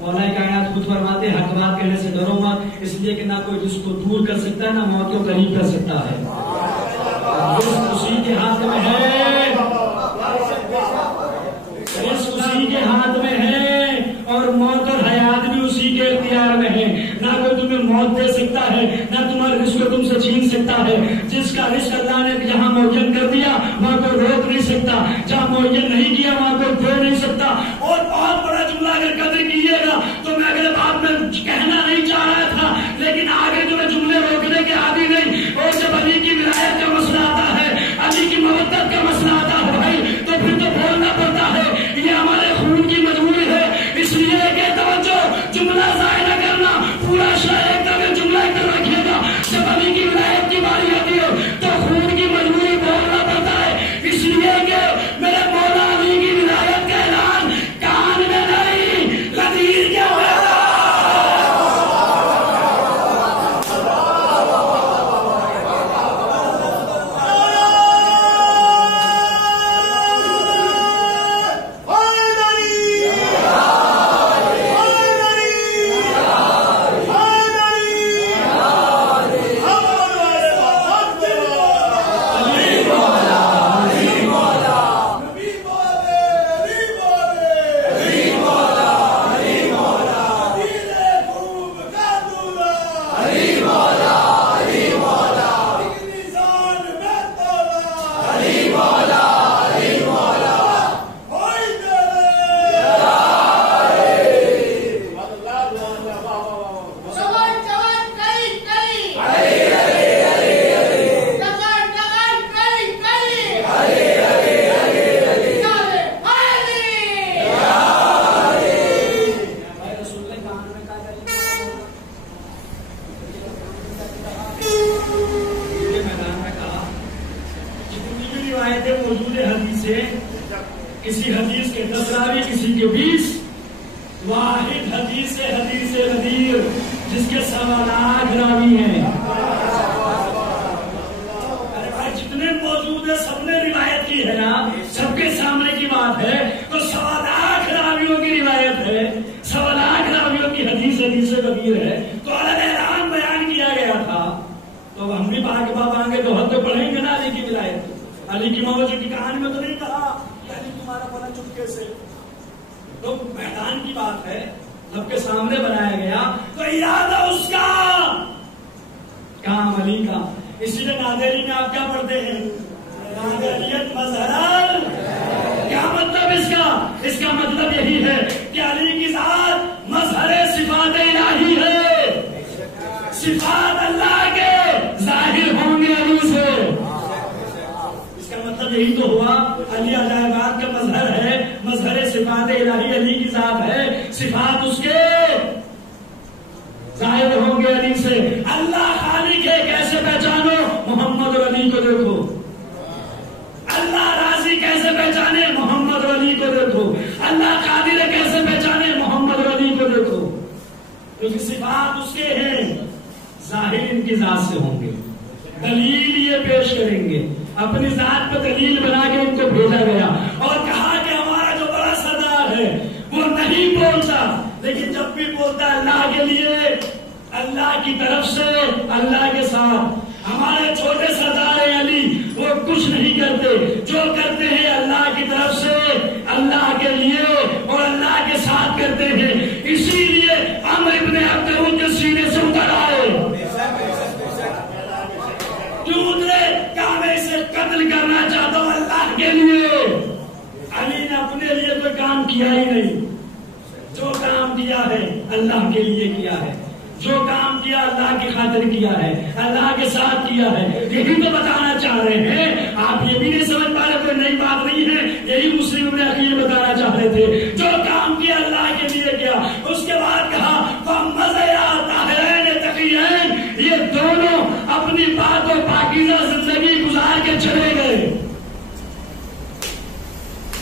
مولا کائنات خود فرماتے حق بات کہنے سے ڈرو مت، اس لیے کہ نہ کوئی جس کو دور کر سکتا ہے نہ موت کو قریب کر سکتا ہے، رزق اسی کے ہاتھ میں ہے، رزق اسی کے ہاتھ میں ہے، اور موت اور حیات بھی اسی کے اختیار میں ہے۔ نہ کوئی تمہیں موت دے سکتا ہے نہ تمہارے رزق کو تم سے چھین سکتا ہے۔ جس کا رزق اللہ نے جہاں معین کر دیا وہاں کوئی روک نہیں سکتا، جہاں معین نہیں کیا وہاں کوئی دے نہیں سکتا۔ اور بہت بڑا جملہ اگر قدر کیجیے گا تو میں اگلے بات میں کہنا نہیں چاہ رہا تھا، لیکن آگے جو میں جملے روکنے کے عادی نہیں، اور جب علی کی ولایت کا مسئلہ آتا ہے، علی کی مودت کا مسئلہ آتا ہے بھائی، تو پھر تو بولنا پڑتا ہے، یہ ہمارے خون کی مجبوری ہے۔ اس لیے کہ توجہ جملہ ضائع نہ کرنا، پورا شعر ایک طرح جملہ ایک طرح رکھیے گا۔ جب علی کی ولایت کی باری آتی ہے تو خون کی مجبوری بولنا پڑتا ہے، اس لیے کہ میرے مولا علی کی ولایت کا اعلان کان میں نہیں لذیذ کے کسی حدیث کے 10 راوی، کسی کے 20، واحد حدیث غدیر جس کے 1.25 لاکھ راوی ہیں۔ ارے بھائی جتنے موجود ہیں سب نے روایت کی ہے نا، سب کے سامنے کی بات ہے، تو 1.25 لاکھ راویوں کی روایت ہے، 1.25 لاکھ راویوں کی حدیث غدیر ہے، تو الگ اعلان بیان کیا گیا تھا۔ تو ہم بھی باغ باب آئیں تو حد تو پڑھیں گے نا علی کی ولایت، علی کی موجود کی کہانی میں تو نہیں کہا تمہارا بنا چپکے سے، تو میدان کی بات ہے، سب کے سامنے بنایا گیا، تو ارادہ اس کا کام علی کا۔ اسی لیے نادری میں آپ کیا پڑھتے ہیں؟ نادریت مظہر۔ کیا مطلب اس کا مطلب یہی ہے کہ علی کی ذات مظہر صفات الہی ہے، صفات اللہ کے ظاہر ہوں گے علی سے۔ مطلب یہی تو ہوا علی عجائبات کا مظہر ہے، مظہر صفات الہی علی کی ذات ہے، صفات اس کے ظاہر ہوں گے علی سے۔ اللہ خالق ہے کیسے پہچانو؟ محمد اور علی کو دیکھو۔ اللہ راضی کیسے پہچانے؟ محمد اور علی کو دیکھو۔ اللہ قادر ہے کیسے پہچانے؟ محمد اور علی کو دیکھو، کیونکہ صفات اس کے ہیں، ظاہر ان کی ذات سے ہوں گے۔ دلیل یہ پیش کریں گے، اپنی ذات پہ دلیل بنا کے ان کو بھیجا گیا اور کہا کہ ہمارا جو بڑا سردار ہے وہ نہیں بولتا، لیکن جب بھی بولتا ہے اللہ کے لیے، اللہ کی طرف سے، اللہ کے ساتھ۔ ہمارے چھوٹے سردار علی وہ کچھ نہیں کرتے، جو کرتے ہیں اللہ کی طرف سے، اللہ کے لیے اور اللہ کے ساتھ کرتے ہیں۔ اسی لیے عمرو ابن عبد کے سینے سے اتر آئے۔ کیوں اترے؟ کہا میں اسے قتل کرنا چاہتا ہوں اللہ کے لیے۔ علی نے اپنے لیے کوئی کام کیا ہی نہیں، جو کام کیا ہے اللہ کے لیے کیا ہے، جو کام کیا اللہ کی خاطر کیا ہے، اللہ کے ساتھ کیا ہے۔ یہی تو بتانا چاہ رہے ہیں، آپ یہ بھی نہیں سمجھ پا رہے، کوئی نئی بات نہیں ہے، یہی مسلم ابن عقیل بتانا چاہ رہے تھے۔ جو کام کیا اللہ کے لیے کیا، اس کے بعد کہا فَمَّزَيَا طَاہِرَيْنِ تَقِيَّيْنِ، یہ دونوں اپنی پاک و پاکیزہ زندگی گزار کے چلے گئے۔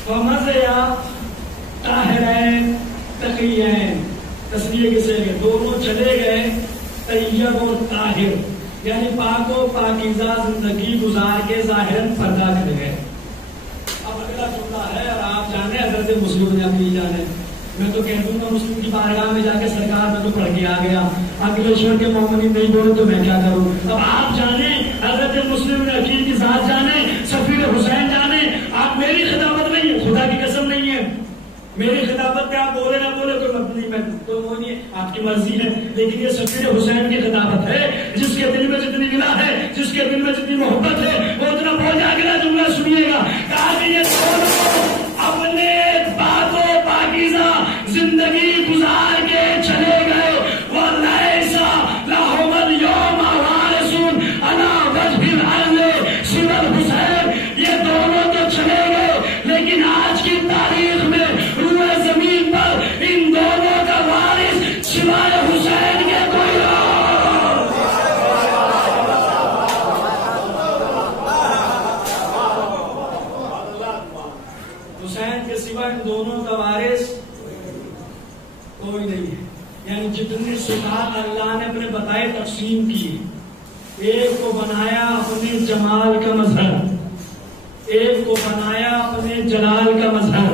فَمَّزَيَا طَاہِرَيْنِ تَقِيَّيْنِ، تصریح کسے گئے؟ دونوں چلے گئے طیب اور طاہر، یعنی پاک و پاکیزہ زندگی گزار کے ظاہراً پردہ کر گئے۔ اب اگلا جملہ ہے، اور آپ جانے حضرت مسلم نے اپنی جانے، میں تو کہہ دوں گا مسلم کی بارگاہ میں جا کے سرکار میں تو پڑھ کے آ گیا، اکھلیشور کے مومنین نہیں بولے تو میں کیا کروں؟ اب آپ جانے حضرت مسلم نے عقیل کی ذات جانے، سفیر حسین جانے۔ آپ میری خطابت نہیں ہے، خدا کی قسم نہیں ہے، میری خطابت پہ آپ بولے نہ بولے کوئی مطلب نہیں، میں تو وہ نہیں ہے، آپ کی مرضی ہے، لیکن یہ سفیر حسین کی خطابت ہے۔ جس کے دل میں جتنی گلا ہے، جس کے دل میں جتنی محبت ہے، وہ اتنا بول جا کے جملہ سنیے گا۔ کہا کہ یہ دونوں اپنے پاک و پاکیزہ زندگی گزار کے چلے گئے۔ وَلَيْسَ لَهُمُ الْيَوْمَ وَارِثٌ عَلَى وَجْهِ الْأَرْضِ سِوَى الْحُسَيْنِ، یہ دونوں تو چلے گئے، لیکن آج کی تاریخ میں روئے زمین پر ان دونوں کا وارث سوائے حسین کے کوئی اور۔ حسین کے سوا ان دونوں کا وارث کوئی نہیں ہے۔ یعنی جتنی صفات اللہ نے اپنے بتائے تقسیم کی، ایک کو بنایا اپنے جمال کا مظہر، ایک کو بنایا اپنے جلال کا مظہر،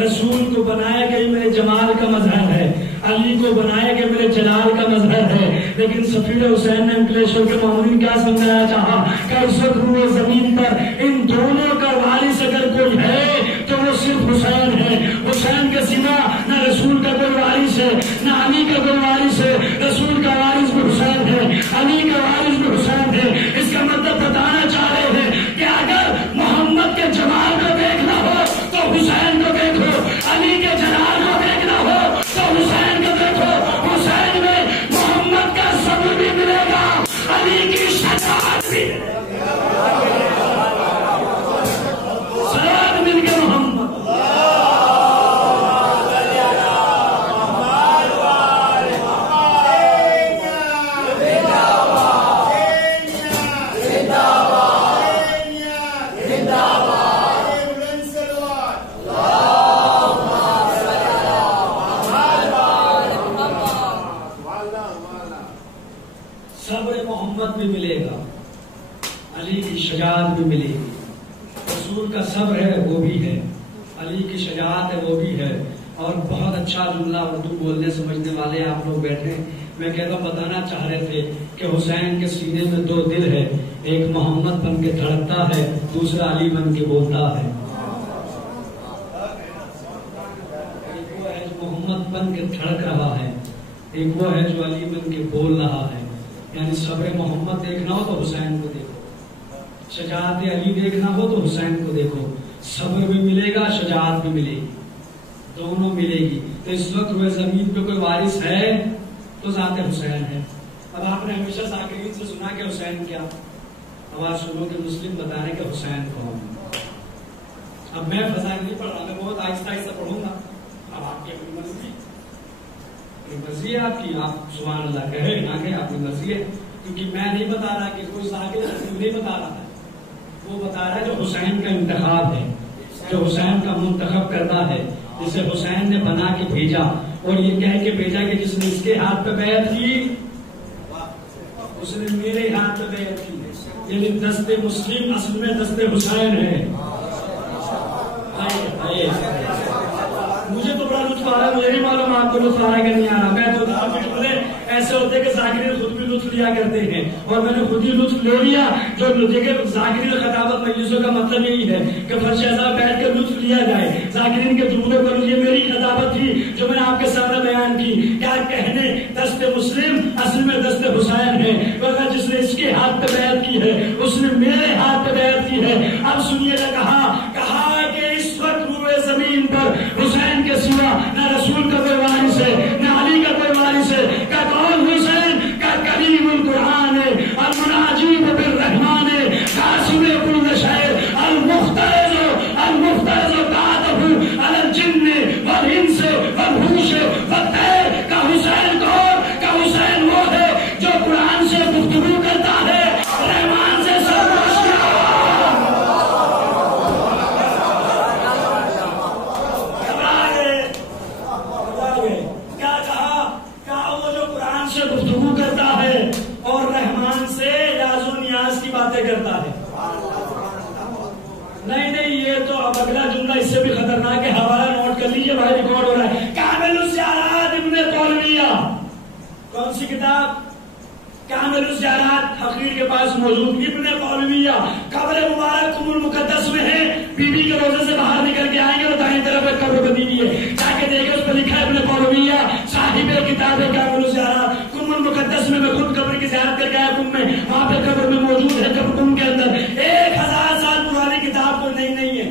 رسول کو بنایا کہ میرے جمال کا مظہر ہے، علی کو بنایا کہ میرے جلال کا مظہر ہے۔ لیکن سفیر حسین نے انکلیشور کے مومنین کیا سمجھایا چاہا کہ اس وقت روئے زمین پر ان دونوں کا وارث اگر کوئی ہے تو وہ صرف حسین ہے۔ حسین کے سوا نہ رسول کا کوئی وارث ہے، نہ علی کا کوئی وارث ہے۔ رسول کا وارث بھی حسین ہے، علی کا وارث بھی حسین ہے۔ اس کا مطلب بتانا چاہ رہے ہیں کہ اگر محمد کے جمال کو دیکھنا ہو تو حسین کو دیکھو، علی کے جلال کو دیکھنا ہو تو حسین کو دیکھو۔ حسین میں محمد کا صبر بھی ملے گا، علی کی شجاعت بھی ملے گا۔ سلام مل کے محمد بھی ملے گا، علی کی شجاعت بھی ملے گی۔ رسول کا صبر ہے وہ بھی ہے، علی کی شجاعت ہے وہ بھی ہے۔ اور بہت اچھا جملہ اردو بولنے سمجھنے والے آپ لوگ بیٹھے، میں کہتا ہوں بتانا چاہ رہے تھے کہ حسین کے سینے میں دو دل ہے، ایک محمد بن کے دھڑکتا ہے، دوسرا علی بن کے بولتا ہے۔ ایک وہ ہے جو محمد بن کے دھڑک رہا ہے، ایک وہ ہے جو علی بن کے بول رہا ہے۔ یعنی صبر محمد دیکھنا ہو تو حسین کو دیکھو، شجاعت علی دیکھنا ہو تو حسین کو دیکھو۔ صبر بھی ملے گا، شجاعت بھی ملے گی، دونوں ملے گی۔ تو اس وقت روئے زمین پہ کوئی وارث ہے تو ذات حسین ہے۔ اب آپ نے ہمیشہ ذاکرین سے سنا کہ حسین کیا، اب آپ سنو کہ مسلم بتا رہے کہ حسین کون ہے۔ اب میں فضائل نہیں پڑھ رہا، میں بہت آہستہ آہستہ پڑھوں گا. اب آپ کی اپنی مرضی، مرضی ہے آپ کی، آپ سبحان اللہ کہے نہ کہ آپ کی مرضی ہے. کیونکہ میں نہیں بتا رہا کہ کوئی ذاکر نہیں بتا رہا ہے، وہ بتا رہا ہے جو حسین کا انتخاب ہے، جو حسین کا منتخب کرتا ہے، جسے حسین نے بنا کے بھیجا اور یہ کہہ کے بھیجا کہ جس نے اس کے ہاتھ پہ بیعت کی اس نے میرے ہاتھ پہ بیعت کی. یعنی دست مسلم اصل میں دست حسین ہے. مجھے تو بڑا لطف آ رہا ہے، مجھے نہیں معلوم آپ کو لطف آ رہا ہے کہ نہیں آ رہا. میں تو جملے ایسے ہوتے ہیں کہ ذاکرین خود بھی لطف لیا کرتے ہیں، اور میں نے خود ہی لطف لے لیا. جو ذاکرین خطابت مجلسوں کا مطلب یہی ہے کہ فرش صاحب بیٹھ کر لطف لیا جائے. ذاکرین کے جملوں پر یہ میری خطابت تھی جو میں نے آپ کے سامنے بیان کی. کیا کہنے دست مسلم اصل میں دست حسین ہے، ورنہ جس نے اس کے ہاتھ پہ بیعت کی ہے اس نے میرے ہاتھ پہ بیعت کی ہے. اب سنیے نہ کہا کہ اس وقت روئے زمین پر حسین کے سوا نہ رسول کا کوئی وارث ہے نہ علی کا کوئی وارث ہے. کا کون حسین کا کریم القرآن ہے، المناجیب بالرحمان ہے، قاسم کل شہر المخترز قاتہ علی الجن والانس والوحوش والطیر. کا حسین کون؟ کا حسین وہ ہے جو قرآن سے گفتگو کرتا ہے، رحمان سے گفتگو کرتا ہے اور رحمان سے راز و نیاز کی باتیں کرتا ہے. نہیں یہ تو اب اگلا جملہ اس سے بھی خطرناک ہے. حوالہ نوٹ کر لیجیے بھائی، ریکارڈ ہو رہا ہے. کامل الزیارات ابن طولویہ، کون سی کتاب؟ کامل الزیارات حقیر کے پاس موجود. ابن طولویہ قبر مبارک قم المقدس میں ہے. بی بی کے روزے سے باہر نکل کے آئیں گے تو دائیں طرف ایک قبر بنی ہوئی ہے، جا کے دیکھیں اس پہ لکھا ہے ابن طولویہ صاحب کتاب کامل الزیارات. قم المقدس میں خود قبر کی زیارت کر کے آیا قم میں، وہاں پہ قبر میں موجود ہے. قبر قم کے اندر 1000 سال پرانی کتاب کو نہیں ہے.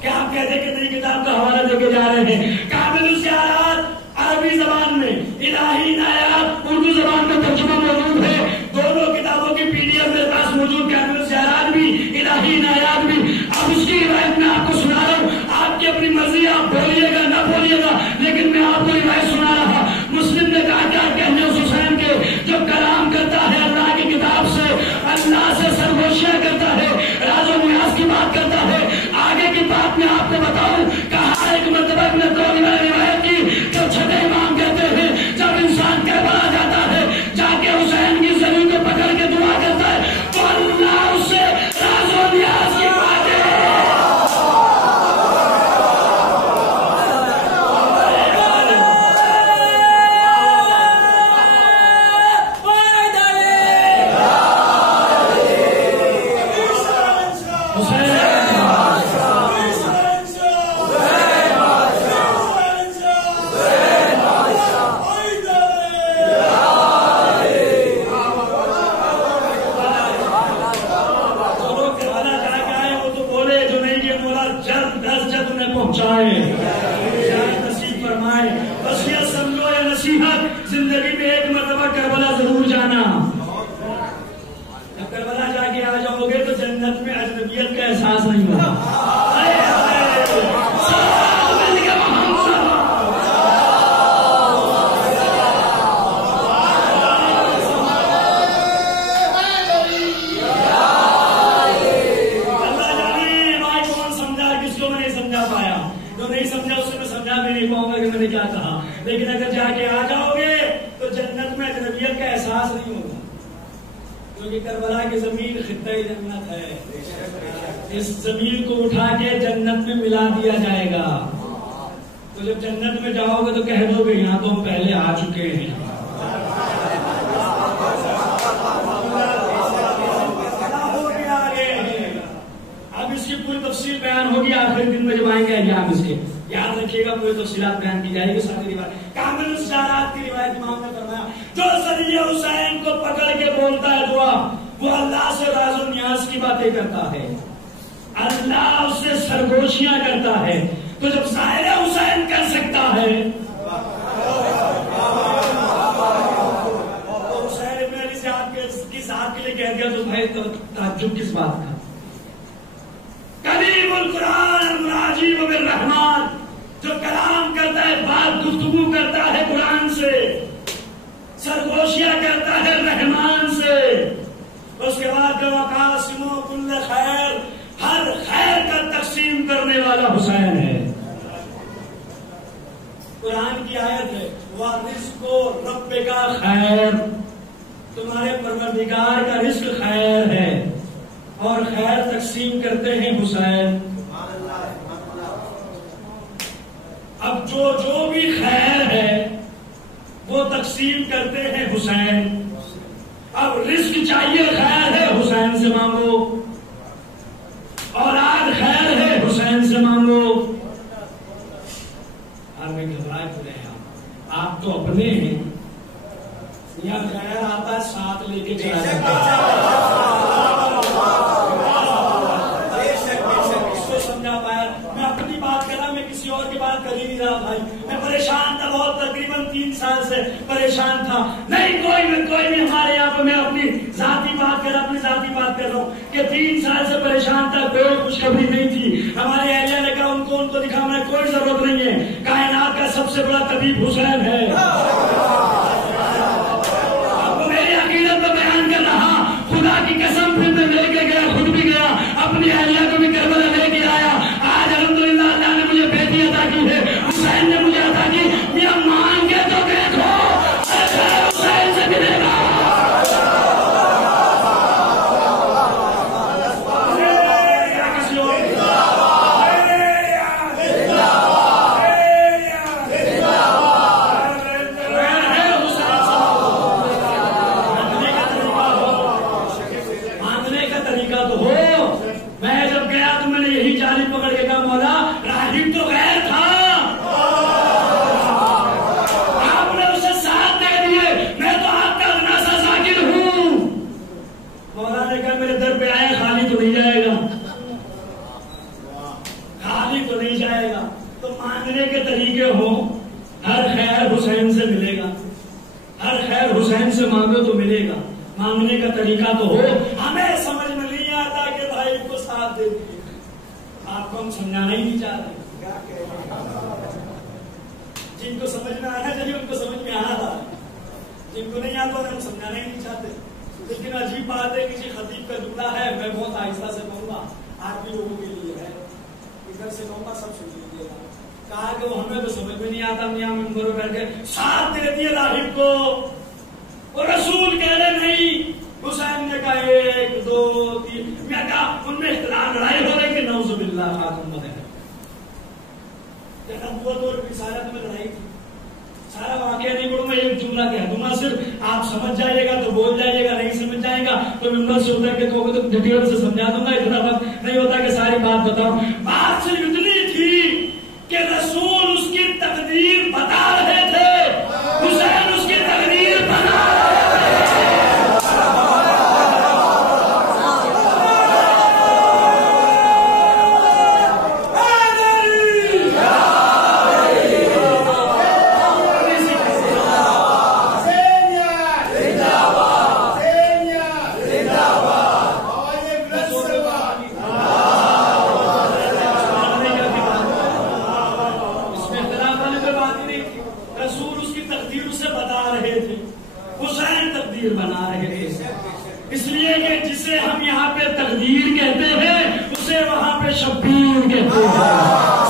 کیا آپ کہتے ہیں کہ نئی کتاب کا حوالہ دے کے جا رہے ہیں؟ کامل الزیارات عربی زبان میں، الہی نایات اردو زبان میں ترجمہ موجود ہے. دونوں کتابوں کی PDF میرے پاس موجود. کامل الزیارات بھی، الہی نایات بھی. اب اس کی روایت میں آپ کو سنا رہا ہوں. آپ کی اپنی مرضی، آپ بولیے گا نہ بولیے گا، لیکن میں آپ کو روایت سنا رہا. مسلم نے کہا کیا کہنے اس حسین کے جو کلام کرتا ہے اللہ کی کتاب سے، اللہ سے سرگوشیاں کرتا ہے، راز و نیاز کی بات کرتا ہے. آگے کی بات میں آپ کو بتاؤں. کہا ایک مرتبہ ابن طولویہ نے روایت کی جو چھٹے امام کہتے ہیں جب انسان کربلا جاتا ہے جا کے حسین کی زمین کو پکڑ کے دعا کرتا ہے تو اللہ اس سے راز و نیاز کی باتیں زندگی میں ایک مرتبہ کربلا ضرور جانا. جب کربلا جا کے آ جاؤ گے تو جنت میں اجنبیت کا احساس نہیں ہوگا. اللہ جانے بھائی کون سمجھا، کس کو میں نہیں سمجھا پایا. جو نہیں سمجھا اس سے میں سمجھا بھی نہیں پاؤں گا کہ میں نے کیا کہا. لیکن اگر جا کے آ جاؤ گے تو جنت میں اجنبیت کا احساس نہیں ہوگا، کیونکہ کربلا کی زمین خطہ جنت ہے. اس زمین کو اٹھا کے جنت میں ملا دیا جائے گا. تو جب جنت میں جاؤ گے تو کہہ دو گے یہاں تو ہم پہلے آ چکے ہیں. اب اس کی پوری تفصیل بیان ہوگی آخری دن میں جب آئیں گے ایام اس کے. یاد رکھیے گا پوری تفصیلات بیان کی جائے گی. ساری روایت کامل الزیارات کی روایت امام نے فرمایا جو ذریعہ حسین کو پکڑ کے بولتا ہے دعا وہ اللہ سے راز و نیاز کی باتیں کرتا ہے، اللہ اس سے سرگوشیاں کرتا ہے. تو جب ظاہر حسین کر سکتا ہے تو حسین ابن علی سے آپ کی ذات کے لیے کہہ دیا تو بھائی تعجب کس بات کا. کریم القرآن کرتا ہے، بات گفتگو کرتا ہے قرآن سے، سرگوشیاں کرتا ہے رحمان سے. اس کے بعد وقاسم کل خیر، ہر خیر کا تقسیم کرنے والا حسین ہے. قرآن کی آیت ہے وَرِزْقُ رَبِّكَ خیر، تمہارے پروردگار کا رزق خیر ہے اور خیر تقسیم کرتے ہیں حسین. اب جو بھی خیر ہے وہ تقسیم کرتے ہیں حسین. اب رزق چاہیے، خیر ہے حسین سے مانگو، اولاد خیر ہے حسین سے مانگو. ہمیں گھبرائے پڑے ہیں آپ تو اپنے ہیں، یا خیر آتا ہے ساتھ لے کے چلا جاتا اس کو سمجھا پایا. میں اپنی بات کر رہا، میں کسی اور کی بات کر ہی نہیں رہا بھائی. میں پریشان تھا بہت، تقریباً 3 سال سے پریشان تھا. نہیں کوئی بھی ہمارے یہاں پہ، میں اپنی ذاتی بات کر رہا ہوں کہ 3 سال سے پریشان تھا، کوئی خوشخبری نہیں تھی. ہمارے اہلیہ نے کہا ان کو دکھانا کوئی ضرورت نہیں ہے، کائنات کا سب سے بڑا طبیب حسین ہے. اب میری عقیدت میں بیان کر رہا، خدا کی قسم پھر میں لے کے گیا، خود بھی گیا، اپنی اہلیہ کو بھی کربلا لے کے آیا. آج الحمدللہ اللہ نے مجھے بیٹی عطا کی ہے، حسین نے مجھے عطا کی. میاں مان کے تو دیکھو حسین سے ملے گا. مانگو تو ملے گا، مانگنے کا طریقہ تو ہو. ہمیں سمجھ میں نہیں آتا کہ بھائی کو ساتھ دے دیے. آپ کو ہم سمجھانا ہی نہیں چاہتے. جن کو سمجھ میں آنا چاہیے ان کو سمجھ میں آنا تھا، جن کو نہیں آتا ہم سمجھانا ہی نہیں چاہتے. لیکن عجیب بات ہے، کسی خطیب کا جملہ ہے، میں بہت آہستہ سے کہوں گا، آپ بھی لوگوں کے لیے ہے، ادھر سے کہوں گا سب سن لیجیے گا. کہا کہ وہ ہمیں تو سمجھ میں نہیں آتا، ہم یہاں ممبر پہ بیٹھ کے ساتھ دے دیے راہب کو. وہ رسول کہہ رہے نہیں، حسین نے کہا 1 2 3. میں کہا ان میں اختلاف لڑائی ہو رہی کہ نعوذ باللہ خاتم ہے. نبوت اور رسالت میں لڑائی تھی. سارا واقعہ نہیں پڑھوں، میں ایک جملہ کہہ دوں گا صرف، آپ سمجھ جائیے گا تو بول جائیے گا، نہیں سمجھ جائے گا تو ممبر سے اتر کے تو ڈیٹیل سے سمجھا دوں گا. اتنا وقت نہیں ہوتا کہ ساری بات بتاؤں. بات صرف اتنی تھی کہ رسول اس کی تقدیر بتا رہے تھے، حسین اس کی تقدیر بنا رہے تھے. اس لیے کہ جسے ہم یہاں پہ تقدیر کہتے ہیں اسے وہاں پہ شبیر کہتے ہیں.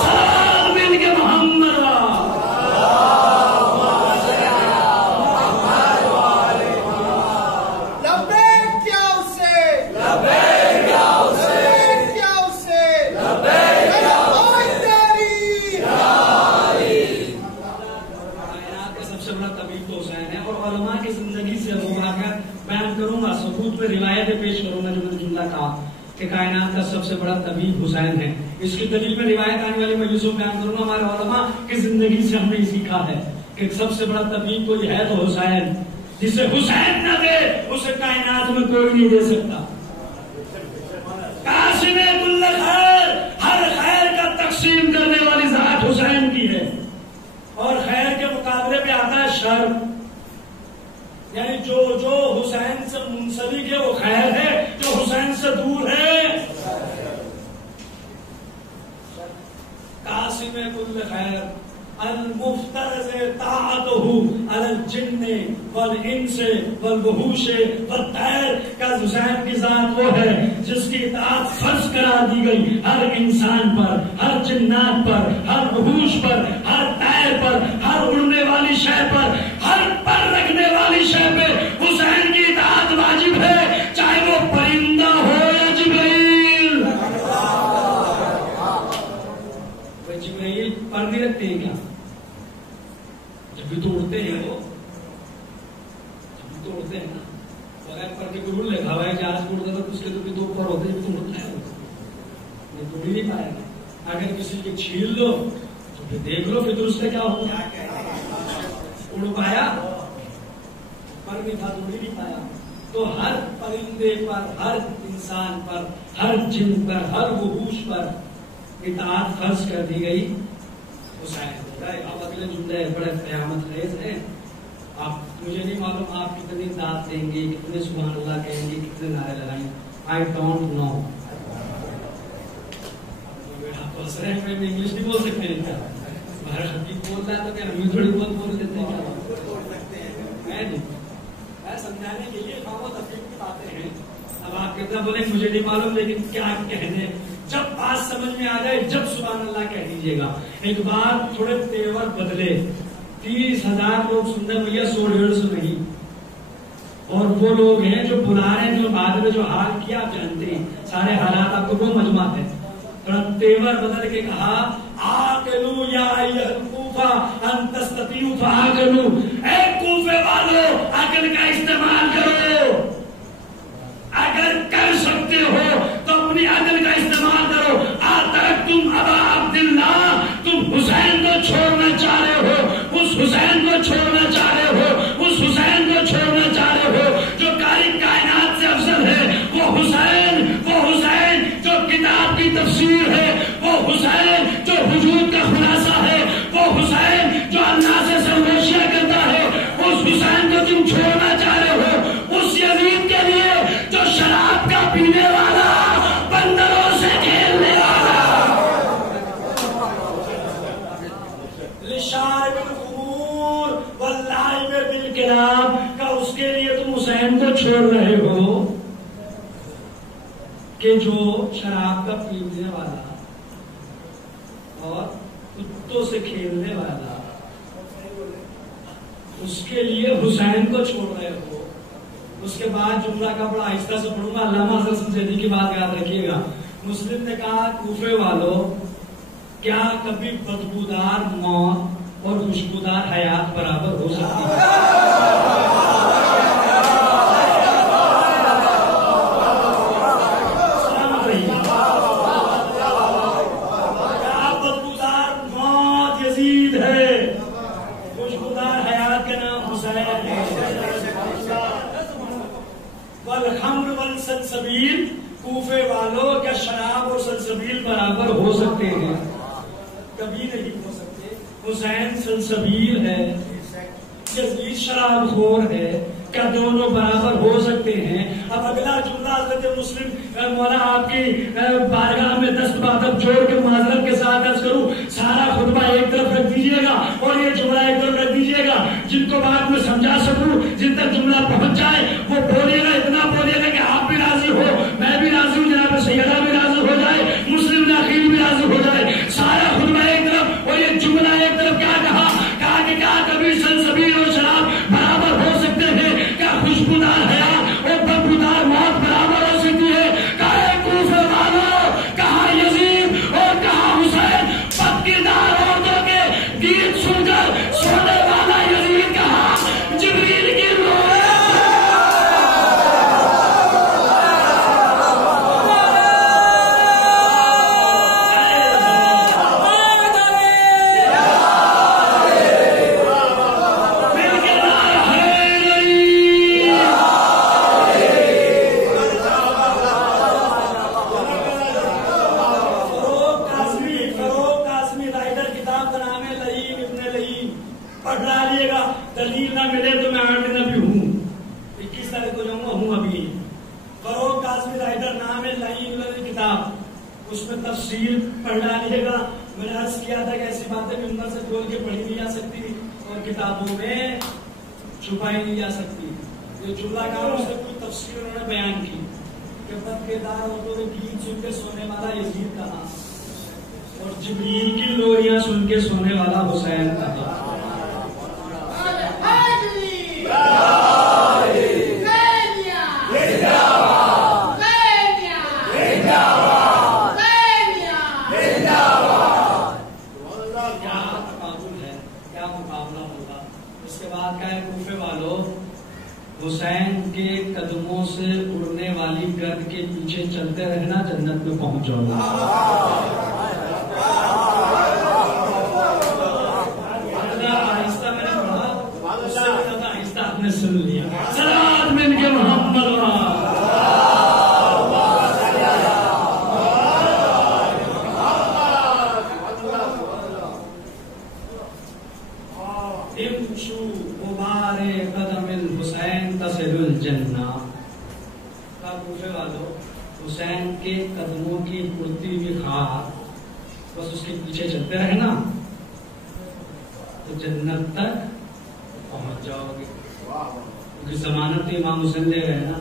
سلام بن کے محمد روایتیں پیش کروں گا. جو میں نے جملہ کہا کہ کائنات کا سب سے بڑا طبیب حسین ہے، اس کی دلیل میں روایت آنے والی مجلسوں میں بیان کروں گا. ہمارے علماء کی زندگی سے ہم نے سیکھا ہے کہ سب سے بڑا طبیب کوئی ہے تو حسین. جسے حسین نہ دے اسے کائنات میں کوئی نہیں دے سکتا. قاسم کل خیر، ہر خیر کا تقسیم کرنے والی ذات حسین کی ہے. اور خیر کے مقابلے پہ آتا ہے شر، یعنی جو حسین سے منسلک ہے وہ خیر ہے، جو حسین سے دور ہے. قاسم کل خیر، المفترض طاعته علی الجن والانس والوحوش والطیر کا حسین کی ذات وہ ہے جس کی اطاعت فرض قرار دی گئی ہر انسان پر، ہر جنات پر، ہر وحوش پر، ہر طیر پر، ہر اڑنے والی شے پر، ہر پر رکھنے والی شے پہ حسین کی اطاعت واجب ہے، چاہے وہ پرندہ ہو یا جبرائیل۔ جبرائیل پر نہیں رکھتے ہیں کیا؟ جب بھی تو اڑتے ہیں وہ، جب بھی تو اڑتے ہیں نا، بغیر پر کے گرول لکھا ہوا ہے جہاز اڑتا تو اس کے تو بھی تو اوپر ہوتے ہیں، تو اڑتا ہے وہ توڑ ہی نہیں پائے گا۔ اگر کسی کے چھیل لو تو پھر دیکھ لو پھر اس سے کیا ہوگا، اڑ پایا پر نہیں تھا تو اڑ نہیں پایا۔ تو ہر پرندے پر، ہر انسان پر، ہر جن پر، ہر وحوش پر اطاعت فرض کر دی گئی حسین۔ اب اگلے جملے بڑے قیامت خیز ہیں، آپ مجھے نہیں معلوم آپ کتنی داد دیں گے، کتنے سبحان اللہ کہیں گے، کتنے نعرے لگائیں گے، آئی ڈونٹ نو۔ آپ ہنس رہے ہیں، میں انگلش نہیں بول سکتے ہیں کیا؟ باہر خطیب بول رہا ہے تو ہم تھوڑی بہت بول دیتے ہیں کیا؟ میں نہیں، میں سمجھانے کے لیے خام و تفریح کی باتیں ہیں۔ اب آپ کتنا بولیں مجھے نہیں معلوم، لیکن کیا کہنے، جب بات سمجھ میں آ جائے جب سبحان اللہ کہہ دیجیے گا۔ ایک بار تھوڑے تیور بدلے، 30,000 لوگ سن رہے ہیں بھیا، 100-150 نہیں، اور وہ لوگ ہیں جو بلا رہے ہیں، جو بعد میں جو حال کیا آپ جانتے ہیں، سارے حالات آپ کو وہ مجمع ہے۔ تھوڑا تیور بدل کے کہا آقلو یا ایھا الکوفہ ان تستطیعوا فآقلو، اے کوفے والو عقل کا استعمال کرو، اگر کر سکتے ہو تو اپنی عقل کا استعمال کرو۔ تم ابا عبداللہ، تم حسین کو چھوڑنا چاہ رہے ہو، اس حسین کو چھوڑنا چاہ رہے ہو، اس حسین کو چھوڑنا چاہ رہے ہو جو کاری کائنات سے افضل ہے، وہ حسین، وہ حسین جو کتاب کی تفسیر ہے، وہ حسین جو وجود کا خلاصہ ہے، وہ حسین جو اللہ سے سرگوشیاں کرتا ہے، اس حسین کو تم چھوڑنا چاہ رہے ہو، اس یزید کے لیے جو شراب کا پینے والا، بندروں سے کھیلنے والا، لشارب الخمور واللعب بالکلاب کا، اس کے لیے تم حسین کو چھوڑ رہے ہو کہ جو شراب کا پینے والا اور کتوں سے کھیلنے والا، اس کے لیے حسین کو چھوڑ رہے ہو۔ اس کے بعد جملہ کا بڑا آہستہ سے پڑھوں گا، علامہ حضرت سنجیدی کی بات یاد رکھیے گا۔ مسلم نے کہا کوفے والوں، کیا کبھی بدبودار موت اور خوشبودار حیات برابر ہو سکتی ہے؟ کیا بدبودار موت یزید ہے، خوشبودار حیات کا نام حسین ہے؟ والخمر والسلسبیل، کوفے والوں کیا شراب اور سلسبیل برابر ہو سکتے ہیں؟ کبھی نہیں ہو سکتے۔ حسین سلسبیل ہے، یزید شراب خور ہے، کیا دونوں برابر ہو سکتے ہیں؟ اب اگلا جملہ حضرت مسلم مولا آپ کی بارگاہ میں دست بادب جوڑ کے معذرت کے ساتھ عرض کروں، سارا خطبہ ایک طرف رکھ دیجیے گا اور یہ جملہ ایک طرف رکھ دیجیے گا، جن کو بات میں سمجھا سکوں، جن تک جملہ پہنچ جائے وہ بولیے گا، اتنا بولیے گا کہ آپ بھی راضی ہو، میں بھی راضی ہوں، جناب سیدہ بھی راضی ہو جائے، مسلم ناخیل بھی راضی ہو جائے۔ سارا خطبہ ایک طرف اور یہ جملہ ایک طرف، کیا کہا کہ کیا کبھی سلسبیل اور شراب برابر ہو سکتے ہیں؟ کیا خوشبودار حیات اور بدبودار موت برابر ہو سکتی ہے؟ کہا کوفے والوں، کہا یزید اور کہا حسین، بد کردار عورتوں کے گیت سن کر سونے والا یزید کہا جبریل کی روح دلیل نہ ملے تو میں آٹھ نبی ہوں، 21 تاریخ کو جاؤں گا، ہوں ابھی۔ فروغ کاظمی رائٹر نام ہے، لعین کتاب، اس میں تفصیل پڑھ ڈالیے گا۔ میں نے عرض کیا تھا کہ ایسی باتیں ممبر سے کھول کے پڑھی نہیں جا سکتی اور کتابوں میں چھپائی نہیں جا سکتی. یہ جملہ کاروں سے کوئی تفسیر انہوں نے بیان کی کہ بد کردار عورتوں نے گیت سن کے سونے والا یزید کہا اور جبریل کی لوریاں سن کے سونے والا حسین کہا. حسین کے قدموں سے اڑنے والی گرد کے پیچھے چلتے رہنا جنت میں پہنچ جاؤ گے. آہستہ میں نے پڑھا اس سے زیادہ آہستہ آپ نے سن لیا. صلوات من کے محمد حسین کے قدموں کی اڑتی ہوئی خاک بس اس کے پیچھے چلتے رہنا تو جنت تک پہنچ جاؤ گے. کیونکہ ضمانت تو امام حسین دے رہے ہیں نا.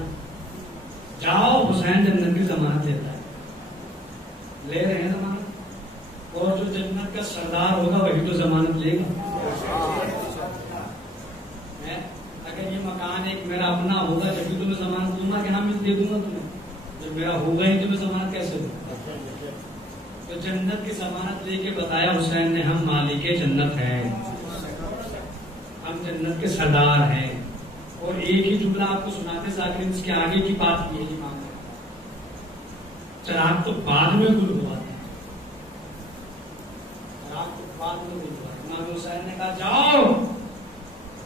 جاؤ حسین جنت کی ضمانت دیتا ہے, لے رہے ہیں ضمانت. اور جو جنت کا سردار ہوگا وہی تو ضمانت لے گا. اگر یہ مکان ایک میرا اپنا ہوگا جبھی تو میں ضمانت دوں گا کہ ہاں میں دے دوں گا تمہیں. جب میرا ہوگا ہی تو میں ضمانت کیسے دوں؟ تو جنت کی ضمانت لے کے بتایا حسین نے ہم مالک جنت ہیں, ہم جنت کے سردار ہیں. اور ایک ہی جملہ آپ کو سناتے ذاکر اس کے آگے کی بات یہی مانگ ہے. چراغ تو بعد میں گل ہوا تھا, چراغ تو بعد میں گل ہوا. امام حسین نے کہا جاؤ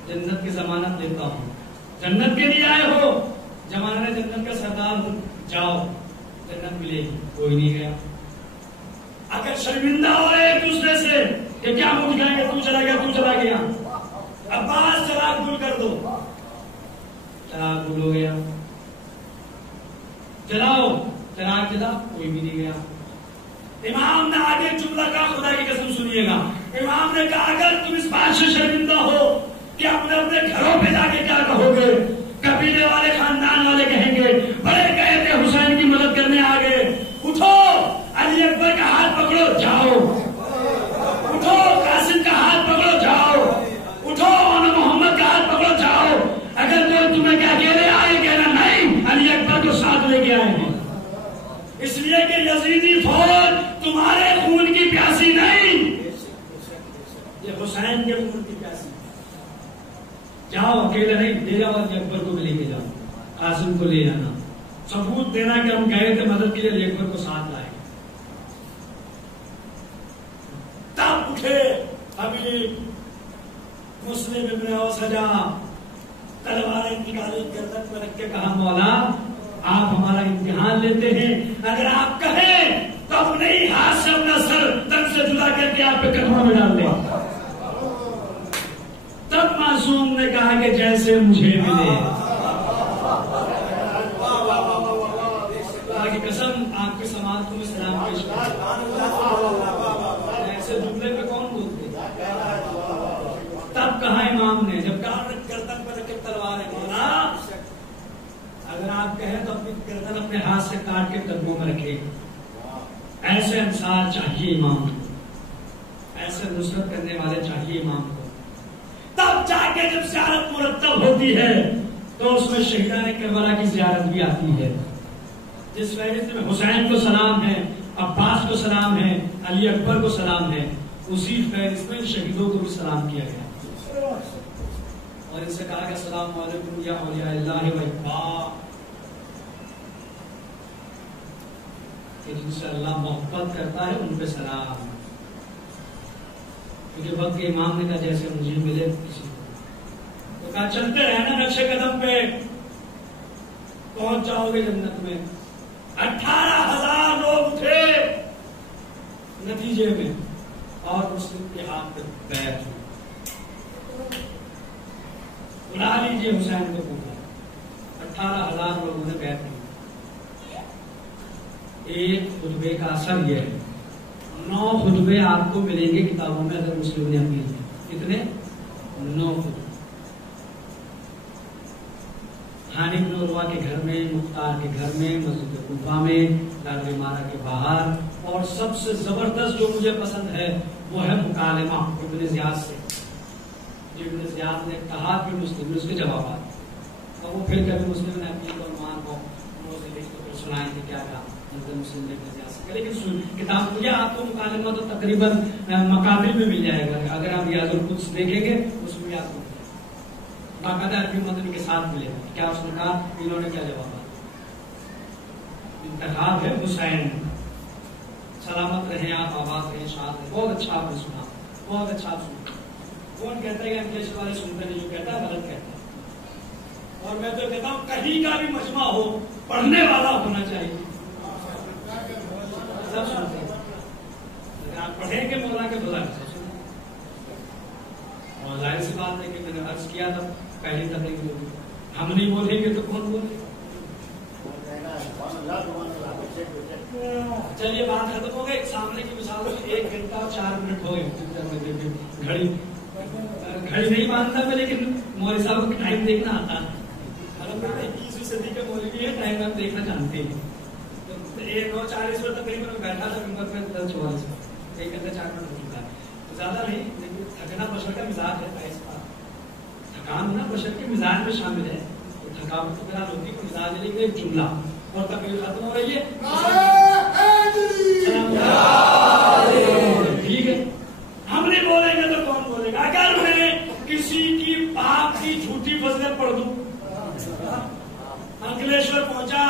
جنت کی ضمانت دیتا ہوں. جنت کے لیے آئے ہو, زمانہ جنت کا سردار ہوں, جاؤ جنت ملے گی. کوئی نہیں گیا. اگر شرمندہ ہو رہے ایک دوسرے سے کہ کیا منہ دکھائیں گے, تو چلا گیا تو چلا گیا, عباس چراغ گل کر دو. چراغ گل ہو گیا. جلاؤ, چراغ جلا, کوئی بھی نہیں گیا. امام نے آگے جملہ کہا, خدا کی قسم سنیے گا. امام نے کہا اگر تم اس بات سے شرمندہ ہو کہ اپنے اپنے گھروں پہ جا کے کیا کہو گے, قبیلے والے خاندان والے کہیں گے بڑے گئے تھے حسین کی مدد کرنے آ گئے, اٹھو علی اکبر کا ہاتھ پکڑو جاؤ, اٹھو قاسم کا ہاتھ پکڑو جاؤ, اٹھو محمد کا ہاتھ پکڑو جاؤ. اگر کوئی تمہیں کیا اکیلے آئے کہنا نہیں علی اکبر کو ساتھ لے کے آئے ہیں, اس لیے کہ یزیدی فوج تمہارے خون کی پیاسی نہیں, یہ حسین کے خون کی پیاسی. جاؤ اکیلے نہیں, لے جاؤ علی اکبر کو بھی لے کے جاؤ, قاسم کو لے جانا, ثبوت دینا کہ ہم گئے تھے مدد کے لیے, علی اکبر کو ساتھ لائے. تب اٹھے حبیب مسلم ابن اوسجا, تلواریں نکالی گردن پر رکھ کے کہا مولا آپ ہمارا امتحان لیتے ہیں, اگر آپ کہیں تو اپنے ہی ہاتھ سے اپنا سر تن سے جدا کر کے آپ کے قدموں میں ڈال دیں. تب معصوم نے کہا کہ جیسے مجھے ملے. اللہ کی قسم آپ کے سماعت کو میں سلام پیش ایسے جملے پہ کون بولتے. تب کہا امام نے, جب کہا گردن پر رکھ کے تلوار ہے, مولا اگر آپ کہیں تو اپنی گردن اپنے ہاتھ سے کاٹ کے قدموں میں رکھے. ایسے انصار چاہیے امام کو, ایسے نصرت کرنے والے چاہیے امام کو. تب جا کے جب زیارت مرتب ہوتی ہے تو اس میں شہیدان کربلا کی زیارت بھی آتی ہے. جس فہرست میں حسین کو سلام ہے, عباس کو سلام ہے, علی اکبر کو سلام ہے, اسی فہرست میں شہیدوں کو بھی سلام کیا گیا. اور ان سے کہا کہ السلام علیکم یا اولیاء اللہ و احباب, کہ جن سے اللہ محبت کرتا ہے ان پہ سلام. کیونکہ وقت کے امام نے کہا جیسے مجھے ملے کسی کو, تو کہا چلتے رہنا نقش قدم پہ, پہنچ جاؤ گے جنت میں. 18,000 لوگ تھے نتیجے میں, اور مسلم کے ہاتھ پہ بیعت ہوئی. بلا لیجیے حسین کو پوچھا, 18,000 لوگوں نے بیعت کی. ایک خطبے کا اثر یہ ہے, 9 خطبے آپ کو ملیں گے کتابوں میں اگر مسلم نے اپیل کی. کتنے؟ 9 خطبے. ہانی بن عروہ کے گھر میں، مختار کے گھر میں، مسجد کوفہ میں، دار امارہ کے باہر. اور سب سے زبردست جو مجھے پسند ہے وہ ہے مکالمہ ابن زیاد سے. ابن زیاد نے کہا کہ مسلم نے اس کے جوابات، تو وہ پھر کبھی مسلم نے اپنی عنوان کو سنائیں گے کیا کہا مسلم نے ابن زیاد سے. لیکن کتاب یہ آپ کو مکالمہ تو تقریباً مقابل میں مل جائے گا. اگر آپ ریاض القدس دیکھیں گے اس میں آپ کو باقاعدہ عربی متن کے ساتھ ملے گا کیا اس نے کہا، انہوں نے کیا جواب. انتخاب ہے حسین، سلامت رہیں آپ، آباد رہیں، شاد رہیں. بہت اچھا آپ نے سنا، بہت اچھا آپ سنا. کون کہتا ہے کہ انگلش والے سنتے نہیں، جو کہتا ہے غلط کہتا ہے. اور میں تو کہتا ہوں کہیں کا بھی مجمع ہو پڑھنے والا ہونا چاہیے. سب سنتے ہیں. اگر آپ پڑھیں گے مولا کے بلا سب سنیں. اور ظاہر سی بات ہے کہ میں نے عرض کیا تھا پہلی تقریب میں ہم نہیں بولیں گے تو کون بولے گا. چلیے بات ختم ہو گئی. سامنے کی مثال 1 گھنٹہ اور 4 منٹ ہو گئے. گھڑی نہیں مانتا میں، لیکن مولوی صاحب کو ٹائم دیکھنا آتا ہے. 21ویں صدی کے مولوی ہے، ٹائم آپ دیکھنا جانتے ہیں. 1:40 پر تقریباً بیٹھا تھا ممبر پہ 10:44 پر 1 گھنٹہ 4 منٹ ہو چکا ہے. زیادہ نہیں، لیکن تھکنا بشر کا مزاج ہے. اس بات تھکان ہونا بشر کے مزاج میں شامل ہے. تھکاوٹ تو فلحال ہوتی ہے مزاج ہے، لیکن ایک جملہ اور تقریر ختم ہو رہی ہے. ٹھیک ہے، ہم نہیں بولیں گے تو کون بولے گا. اگر میں کسی کی باپ کی جھوٹی فضیلت پڑھ دوں، انکلیشور پہنچا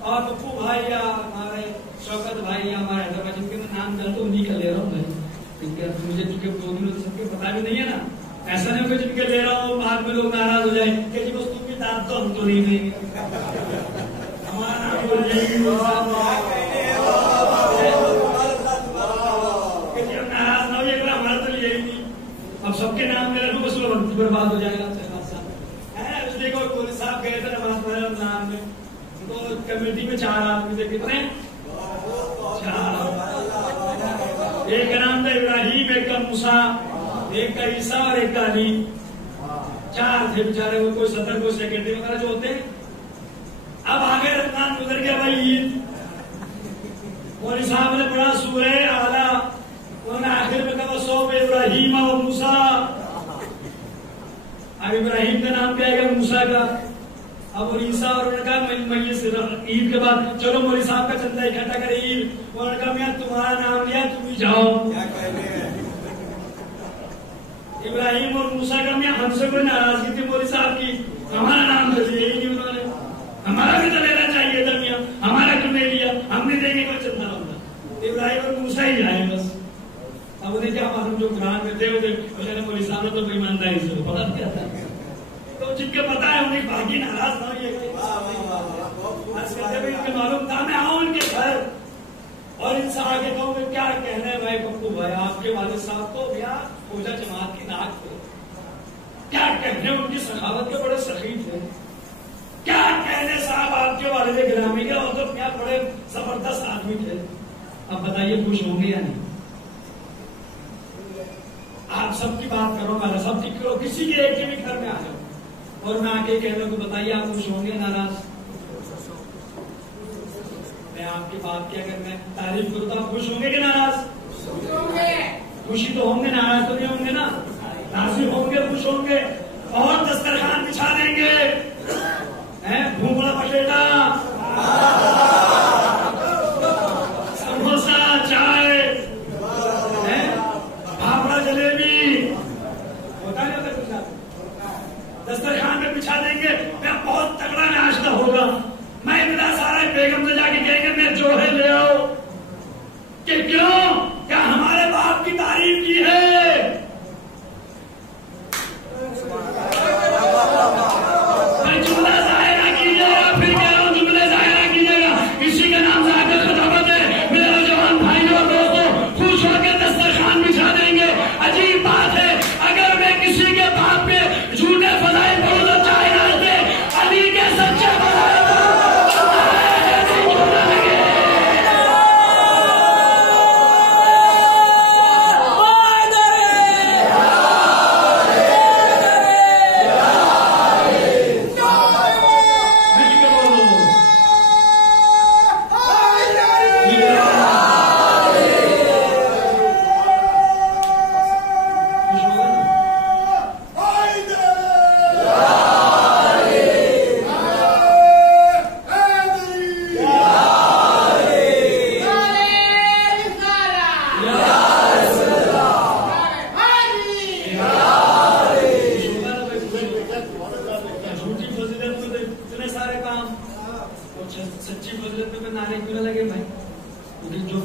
اور پپو بھائی یا ہمارے شوکت بھائی یا ہمارے حیدرآباد جن کے میں نام جانتا ہوں انہیں کا لے رہا ہوں میں. مجھے چونکہ 2 دنوں سے سب کے پتا بھی نہیں ہے نا، ایسا نہیں کہ جن کے لے رہا ہوں بعد میں لوگ ناراض ہو جائیں کہ جی بس تم بھی دانت تو ہم تو نہیں دیں گے. ہمارا نام بول جائیں گے کہ جی ہم ناراض نہ ہوئے، ہمارا تو یہی نہیں. اب سب کے نام لے رہا ہوں بس وہ وقت برباد ہو جائے گا. اس لیے کوئی پولیس صاحب گئے تھے نماز پڑھے رمضان میں، تو کمیٹی میں 4 آدمی تھے. کتنے؟ 4. ایک کا نام تھا ابراہیم، ایک کا موسیٰ، ایک کا عیسیٰ اور ایک کا علی. 4 تھے بیچارے. وہ کوئی صدر کوئی سیکرٹری وغیرہ جو ہوتے ہیں. اب آگے رمضان گزر گیا بھائی عید. مولوی صاحب نے پڑھا سورہ اعلیٰ. انہوں نے آخر میں کہا صوب ابراہیم و موسیٰ. اب ابراہیم کا نام کیا ہے موسیٰ کا. اب اور عیسیٰ اور انہوں نے کہا میں عید کے بعد چلو مولوی صاحب کا چندہ اکٹھا کرے عید. انہوں نے کہا میں تمہارا نام لیا تم ہی جاؤ. ابراہیم اور موسیٰ کا میں ہم سے کوئی ناراضگی تھی مولوی صاحب کی، ہمارا نام تو لیا ہی نہیں انہوں نے. ہمارا بھی تو لینا چاہیے تھا میاں، ہمارا کیوں نہیں لیا؟ ہم نہیں دیں گے کوئی چندہ ہوگا. ابراہیم اور موسیٰ ہی جائے بس. اب انہیں کیا معلوم جو قرآن میں تھے مولوی صاحب نے تو کوئی ایمانداری سے پتا کیا تھا. تو جن کے پتا ہے انہیں باقی ناراض نہ ہوئیے معلوم تھا. میں آؤں ان کے گھر اور ان سے آگے کہوں کہ کیا کہنے بھائی پپو بھائی آپ کے والد صاحب تو بھیا فوجا جماعت کی ناک تھے. کیا کہنے ان کی سخاوت کے بڑے سخی تھے. کیا کہنے صاحب آپ کے والد گرامی کے اور تو کیا بڑے زبردست آدمی تھے. اب بتائیے خوش ہوں گے یا نہیں؟ آپ سب کی بات کرو، میں سب کی کرو، کسی کے ایک کے بھی گھر میں آ جاؤ اور میں آ کے کہنے کو بتائیے آپ خوش ہوں گے ناراض؟ میں آپ کی بات کی اگر میں تعریف کروں تو آپ خوش ہوں گے کہ ناراض؟ خوشی تو ہوں گے، ناراض تو نہیں ہوں گے نا. راضی ہوں گے، خوش ہوں گے اور دسترخوان بچھا دیں گے. بھونگڑا پٹیٹا، سموسا، چائے، بھاپڑا، جلیبی ہوتا نہیں ہوتا کچھ. دسترخوان پہ بچھا دیں گے. میں بہت تگڑا ناشتہ ہوگا. میں میرا سارا بیگم سے جا کے کہیں گے میں جو ہے لے آؤ. کہ کیوں؟ کیا ہمارے باپ کی تعریف کی ہے؟ میں جملہ ظاہر نہ کیجیے.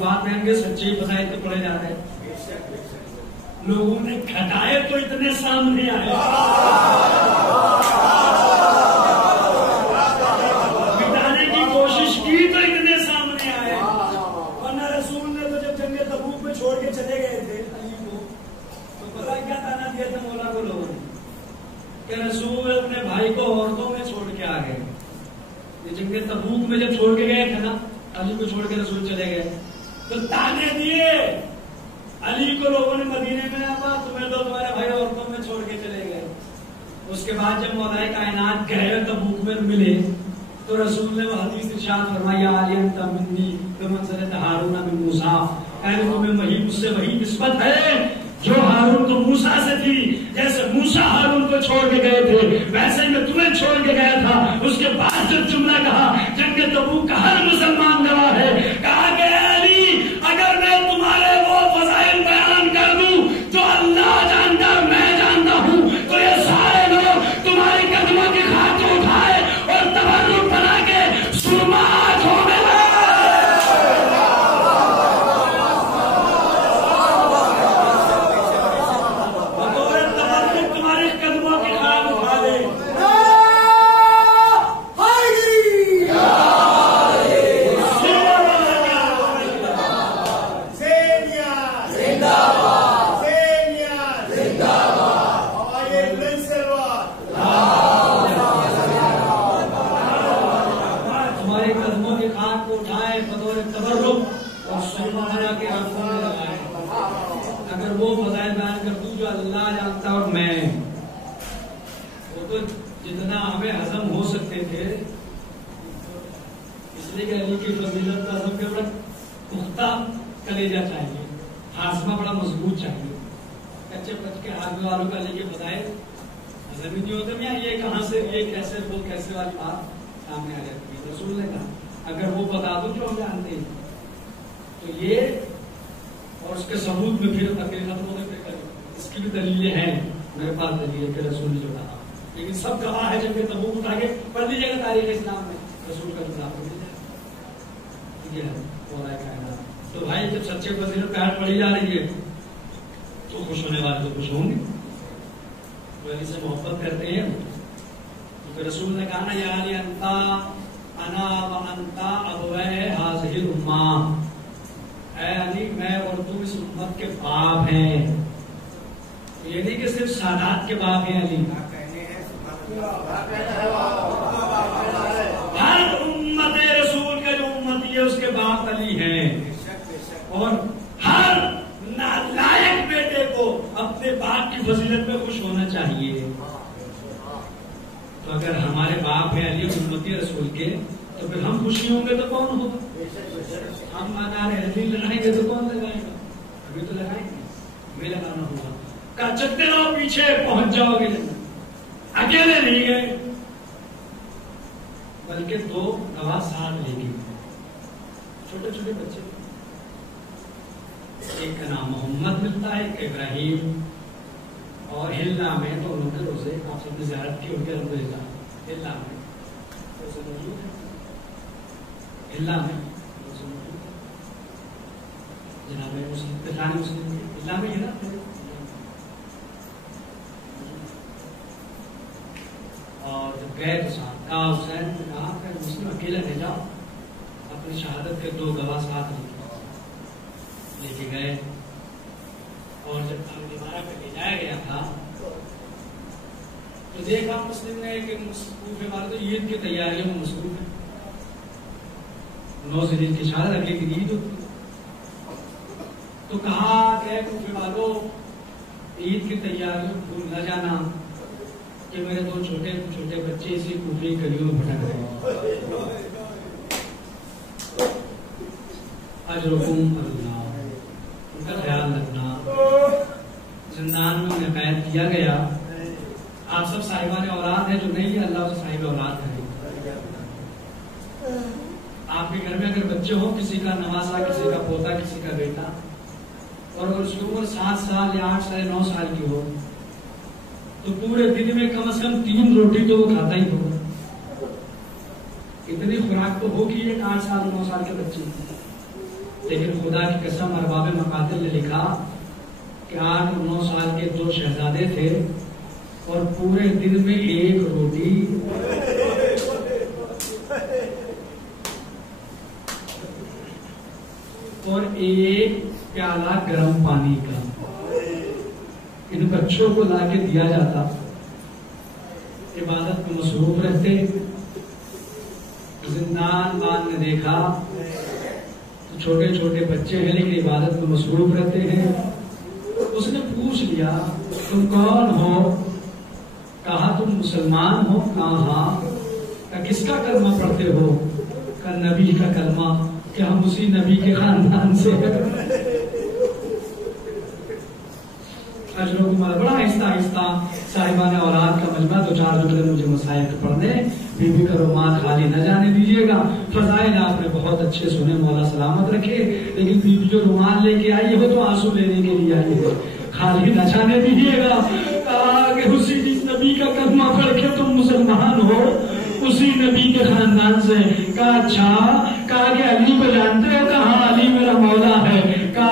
بات میں کے سچے فضائل تو پڑھے جا رہے ہیں. لوگوں نے گھٹائے تو اتنے سامنے آئے, مٹانے کی کوشش کی تو اتنے سامنے آئے. ورنہ رسول نے تو جب جنگ تبوک میں چھوڑ کے چلے گئے تھے علی کو, تو پتہ کیا تانا دیا تھا مولا کو لوگوں نے کہ رسول اپنے بھائی کو عورتوں میں چھوڑ کے آ گئے. یہ جنگ تبوک میں جب چھوڑ کے گئے تھے نا, علی کو چھوڑ کے رسول چلے گئے تو تانے دیے علی کو لوگوں نے مدینے میں, آبا تمہیں تو تمہارے بھائی عورتوں میں چھوڑ کے چلے گئے. اس کے بعد جب مولا کائنات گئے تبوک میں ملے تو رسول نے وہ حدیث ارشاد فرمایا علی انت منی بمنزلۃ ہارون من موسیٰ, کہنے تمہیں وہی مجھ سے وہی نسبت ہے جو ہارون کو موسیٰ سے تھی. جیسے موسیٰ ہارون کو چھوڑ کے گئے تھے ویسے ہی میں تمہیں چھوڑ کے گیا تھا. اس کے بعد جب جملہ کہا جنگ تبوک کا ہر مسلمان گواہ ہے, کہا کہ علی اگر میں تمہارے وہ فضائل بیان کر دوں جو اللہ جانتا میں جانتا ہوں تو یہ سارے لوگ تمہاری قدموں کی خاک اٹھائے اور تبرک بنا کے سرمات ہو گئے. جتنا ہمیں ہضم ہو سکتے تھے, اس لیے کہ علی کی فضیلت کا ہضم کے بڑا پختہ کلیجہ چاہیے, ہاضمہ بڑا مضبوط چاہیے. کچے پچ کے ہاضمے والوں کا علی کے فضائل ہضم ہی نہیں ہوتے. یا یہ کہاں سے یہ کیسے وہ کیسے والی بات سامنے آ جاتی ہے. رسول نے کہا اگر وہ بتا دو جو ہم جانتے ہیں تو یہ اور اس کے ثبوت میں پھر تقریر ختم ہونے پہ کریں. اس کی بھی دلیلیں ہیں, میرے پاس دلیل ہے کہ رسول نے جو کہا, لیکن سب گواہ ہے. جب یہ تبوک اٹھا کے پڑھ لیجیے گا تاریخ اسلام میں رسول کا جملہ پڑھ لیجیے گا. ٹھیک ہے, مولا کائنات. تو بھائی جب سچے فضیلت پہ پڑھی جا رہی ہے تو خوش ہونے والے تو خوش ہوں گے, وہ علی سے محبت کرتے ہیں. تو رسول نے کہا نا یا علی انتا انا و انتا ابوئے ہذہ الامہ, اے علی میں اور تم اس امت کے باپ ہیں. یہ نہیں کہ صرف سادات کے باپ ہیں علی, ہر امت رسول کا جو امتی ہے اس کے باپ علی ہیں. اور ہر نالائق بیٹے کو اپنے باپ کی فضیلت میں خوش ہونا چاہیے. تو اگر ہمارے باپ ہیں علی امتی رسول کے تو پھر ہم خوشی ہوں گے تو کون ہوگا؟ ہم انار لگائیں گے تو کون لگائے گا؟ ابھی تو لگائیں گے, ہمیں لگانا ہوگا. چلتے رہو پیچھے پہنچ جاؤ گے. اکیلے نہیں گئے بلکہ دو گواہ ساتھ لے گئے, چھوٹے چھوٹے بچے. ایک کا نام محمد ملتا ہے, ایک ابراہیم. اور ہلنا میں تو انہوں نے روزے آپ سب نے زیارت کی ہوگی الحمدللہ. ہلنا میں روزے موجود ہے, ہلنا میں روزے موجود ہے. جناب مسلم ہلنا میں ہے نا. اور جب گئے تو ساتھ کہا حسین نے کہا کہ مسلم اکیلا لے جاؤ, اپنی شہادت کے دو گواہ ساتھ لے کے گئے. اور جب دوبارہ پہ لے جایا گیا تھا تو دیکھا مسلم نے کہ کوفے والے تو عید کی تیاریوں میں مصروف ہیں. 9 ذوالحجہ کی شہادت, اگلے دن عید ہوتی. تو کہا کہ کوفے والوں عید کی تیاریوں بھول نہ جانا کہ میرے 2 چھوٹے چھوٹے بچے اسی کوفے گلیوں میں بھٹک رہے ہیں. اجرکم اللہ, ان کا خیال رکھنا. زندان میں انہیں قید کیا گیا. آپ سب صاحبان اولاد ہیں, جو نہیں ہے اللہ سے صاحب اولاد کرے. آپ کے گھر میں اگر بچے ہو, کسی کا نواسا, کسی کا پوتا, کسی کا بیٹا, اور اگر اس کی عمر 7 سال یا 8 سال 9 سال کی ہو تو پورے دن میں کم از کم 3 روٹی تو وہ کھاتا ہی ہوگا. اتنی خوراک تو ہوگی 8 سال 9 سال کے بچے. لیکن خدا کی قسم ارباب مقاتل نے لکھا کہ 8 اور 9 سال کے 2 شہزادے تھے اور پورے دن میں 1 روٹی اور 1 پیالہ گرم پانی کا ان بچوں کو لا کے دیا جاتا، عبادت میں مصروف رہتے۔ زندان بان نے دیکھا تو چھوٹے چھوٹے بچے ہیں لیکن عبادت میں مصروف رہتے ہیں۔ اس نے پوچھ لیا تم کون ہو؟ کہا تم مسلمان ہو؟ کہا ہاں۔ کہا کس کا کلمہ پڑھتے ہو؟ کہا نبی کا کلمہ۔ کہ ہم اسی نبی کے خاندان سے ہیں۔ بڑا آہستہ آہستہ صاحبان اولاد کا مجمع، 2-4 جملے مجھے مسائل پڑھنے، بی بی کا رومال خالی نہ جانے دیجیے گا۔ فضائل آپ نے بہت اچھے سنے، مولا سلامت رکھے، لیکن بی بی جو رومال لے کے آئی ہو تو آنسو لینے کے لیے آئی ہے، خالی نہ جانے دیجیے گا۔ کہا کہ اسی نبی کا کلمہ پڑھ کے تم مسلمان ہو، اسی نبی کے خاندان سے۔ کہا اچھا، کہا کہ علی کو جانتے ہو؟ کہا علی میرا مولا ہے۔ کہا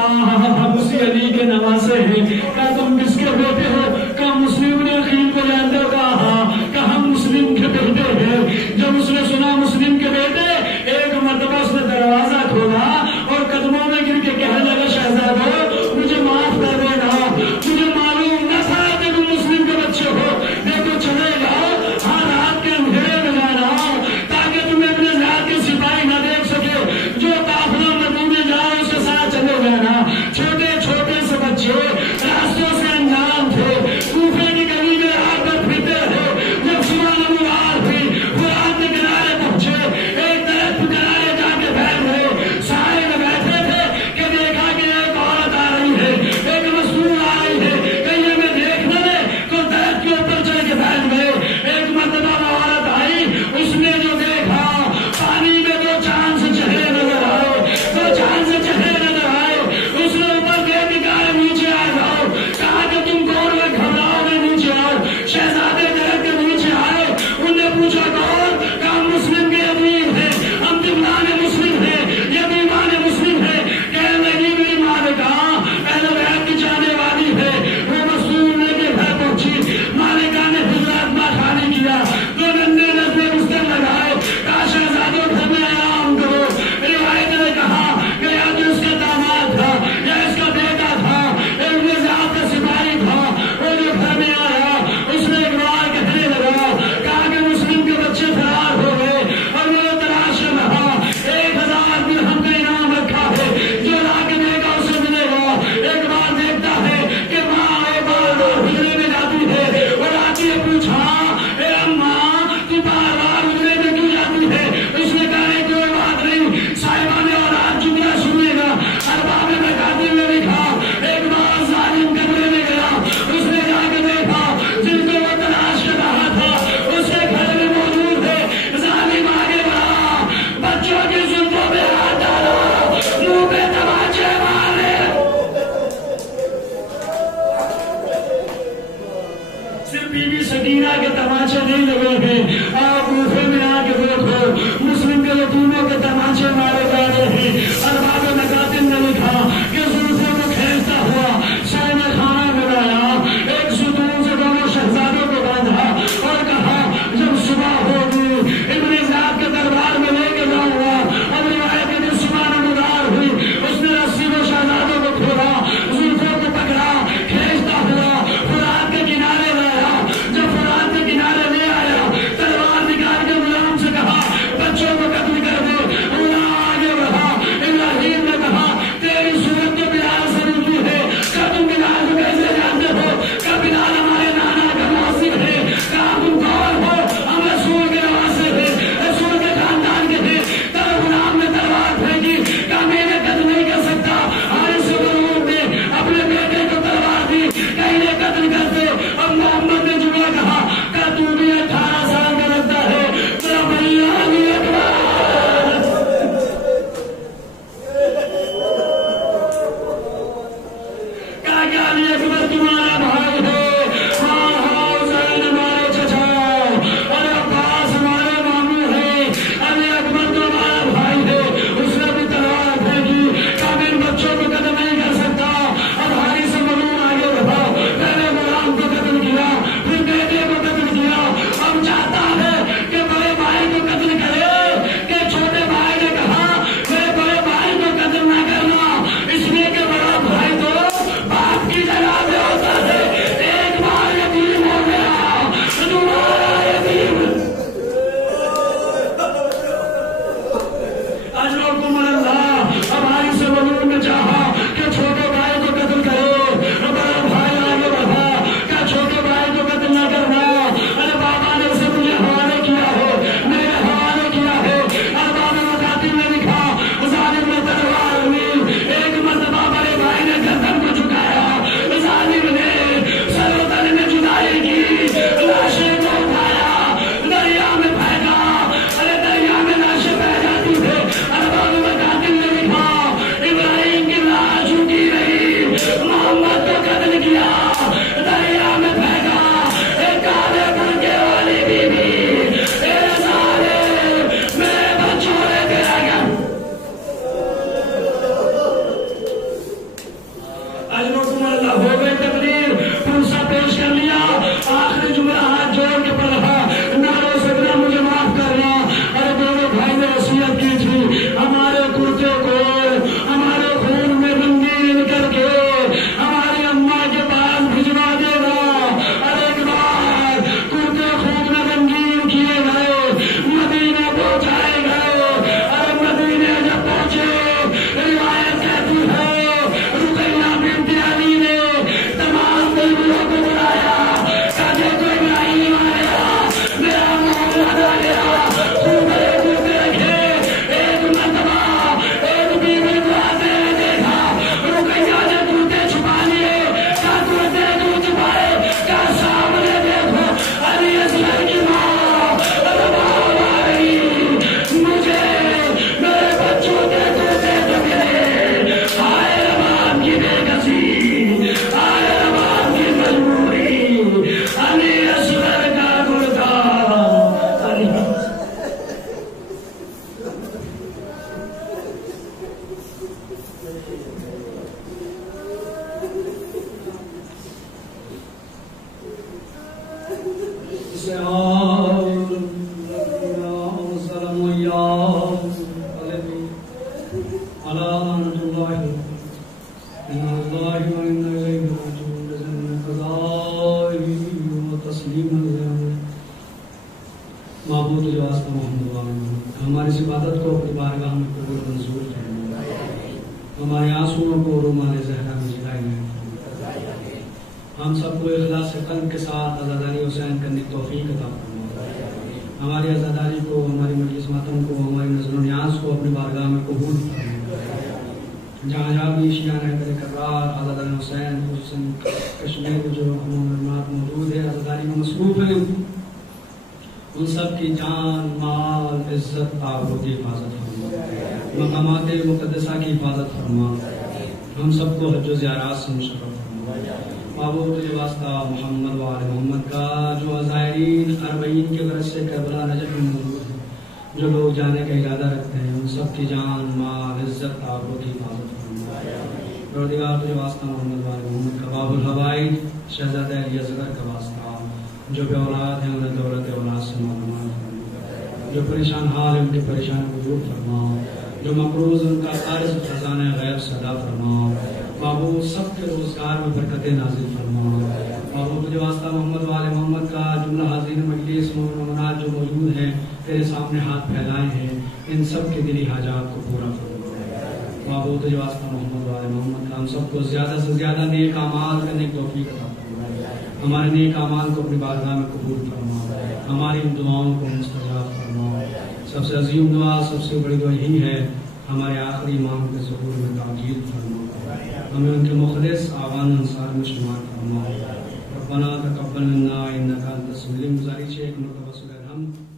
ہم اسی علی کے نواسے ہیں۔ کہا تم کس کے بیٹے ہو؟ کہا مسلم نے عقیل کو جانتے ہو؟ کہا ہاں۔ کہا ہم مسلم کے بیٹے ہیں۔ جب اس نے سنا مسلم کے بیٹے، ایک مرتبہ اس نے دروازہ کھولا اور قدموں میں گر کے کہنے لگا شہزادو مجھے معاف کر دینا، مجھے معلوم نہ تھا کہ تم مسلم کے بچے ہو، دیکھو چلے جاؤ، ہاں رات کے اندھیرے میں جانا تاکہ تمہیں اپنے ذات کے سپاہی نہ دیکھ سکے، جو قافلہ میں ڈوبے جائے اس کے ساتھ چلے إنا لله وإنا إليه راجعون لجميع قضائه وتسليما له معبود جو واسطہ محمد والے ہماری اس عبادت کو اپنی بارگاہ میں قبول منظور فرما ہمارے آنسوؤں کو رومال زہرا میں جلائے ہم سب کو اخلاص قلب کے ساتھ عزاداری حسین کرنے کی توفیق عطا فرما ہماری عزاداری کو ہماری مجلس ماتم کو ہماری نظر و نیاز کو اپنی بارگاہ میں قبول فرما جہاں جہاں بھی شیعہ رہبر کرار عزاداری حسین خصوصاً کشمیر میں جو معلومات موجود ہے عزاداری میں مصروف ہیں ان سب کی جان مال عزت آبرو کی حفاظت فرما مقامات مقدسہ کی حفاظت فرما ہم سب کو حج و زیارات سے مشرف فرما معبود کے واسطہ محمد و آل محمد کا جو زائرین اربعین کے غرض سے کربلا نجف میں موجود ہیں جو لوگ جانے کا ارادہ رکھتے ہیں ان سب کی جان مال عزت آبرو کی حفاظت فرما پروردگار تجھے واسطہ محمد و آل محمد کا باب الحوائج شہزادہ علی اصغر کا واسطہ جو بے اولاد ہیں انہیں دولت اولاد سے معلومات فرما جو پریشان حال ہیں ان کے پریشان کو دور فرما جو مقروض ان کا قرض خزانہ غیب سے ادا فرما معبود سب کے روزگار میں برکت نازل فرما معبود تجھے واسطہ محمد و آل محمد کا جملہ حاضرین مجلس مومنات جو موجود ہیں تیرے سامنے ہاتھ پھیلائے ہیں ان سب کے دلی حاجات کو پورا فرما معبود تجھے واسطہ محمد و آل محمد کا ہم سب کو زیادہ سے زیادہ نیک اعمال کرنے کی توفیق عطا فرما ہمارے نیک اعمال کو اپنی بارگاہ میں قبول فرما ہماری ان دعاؤں کو مستجاب فرما سب سے عظیم دعا سب سے بڑی دعا یہی ہے ہمارے آخری امام کے ظہور میں تعجیل فرما ہمیں ان کے مخلص آوان انصار میں شمار فرما ربنا تقبل منا انک انت السمیع العلیم گزارش ہے ایک مرتبہ سورہ الحمد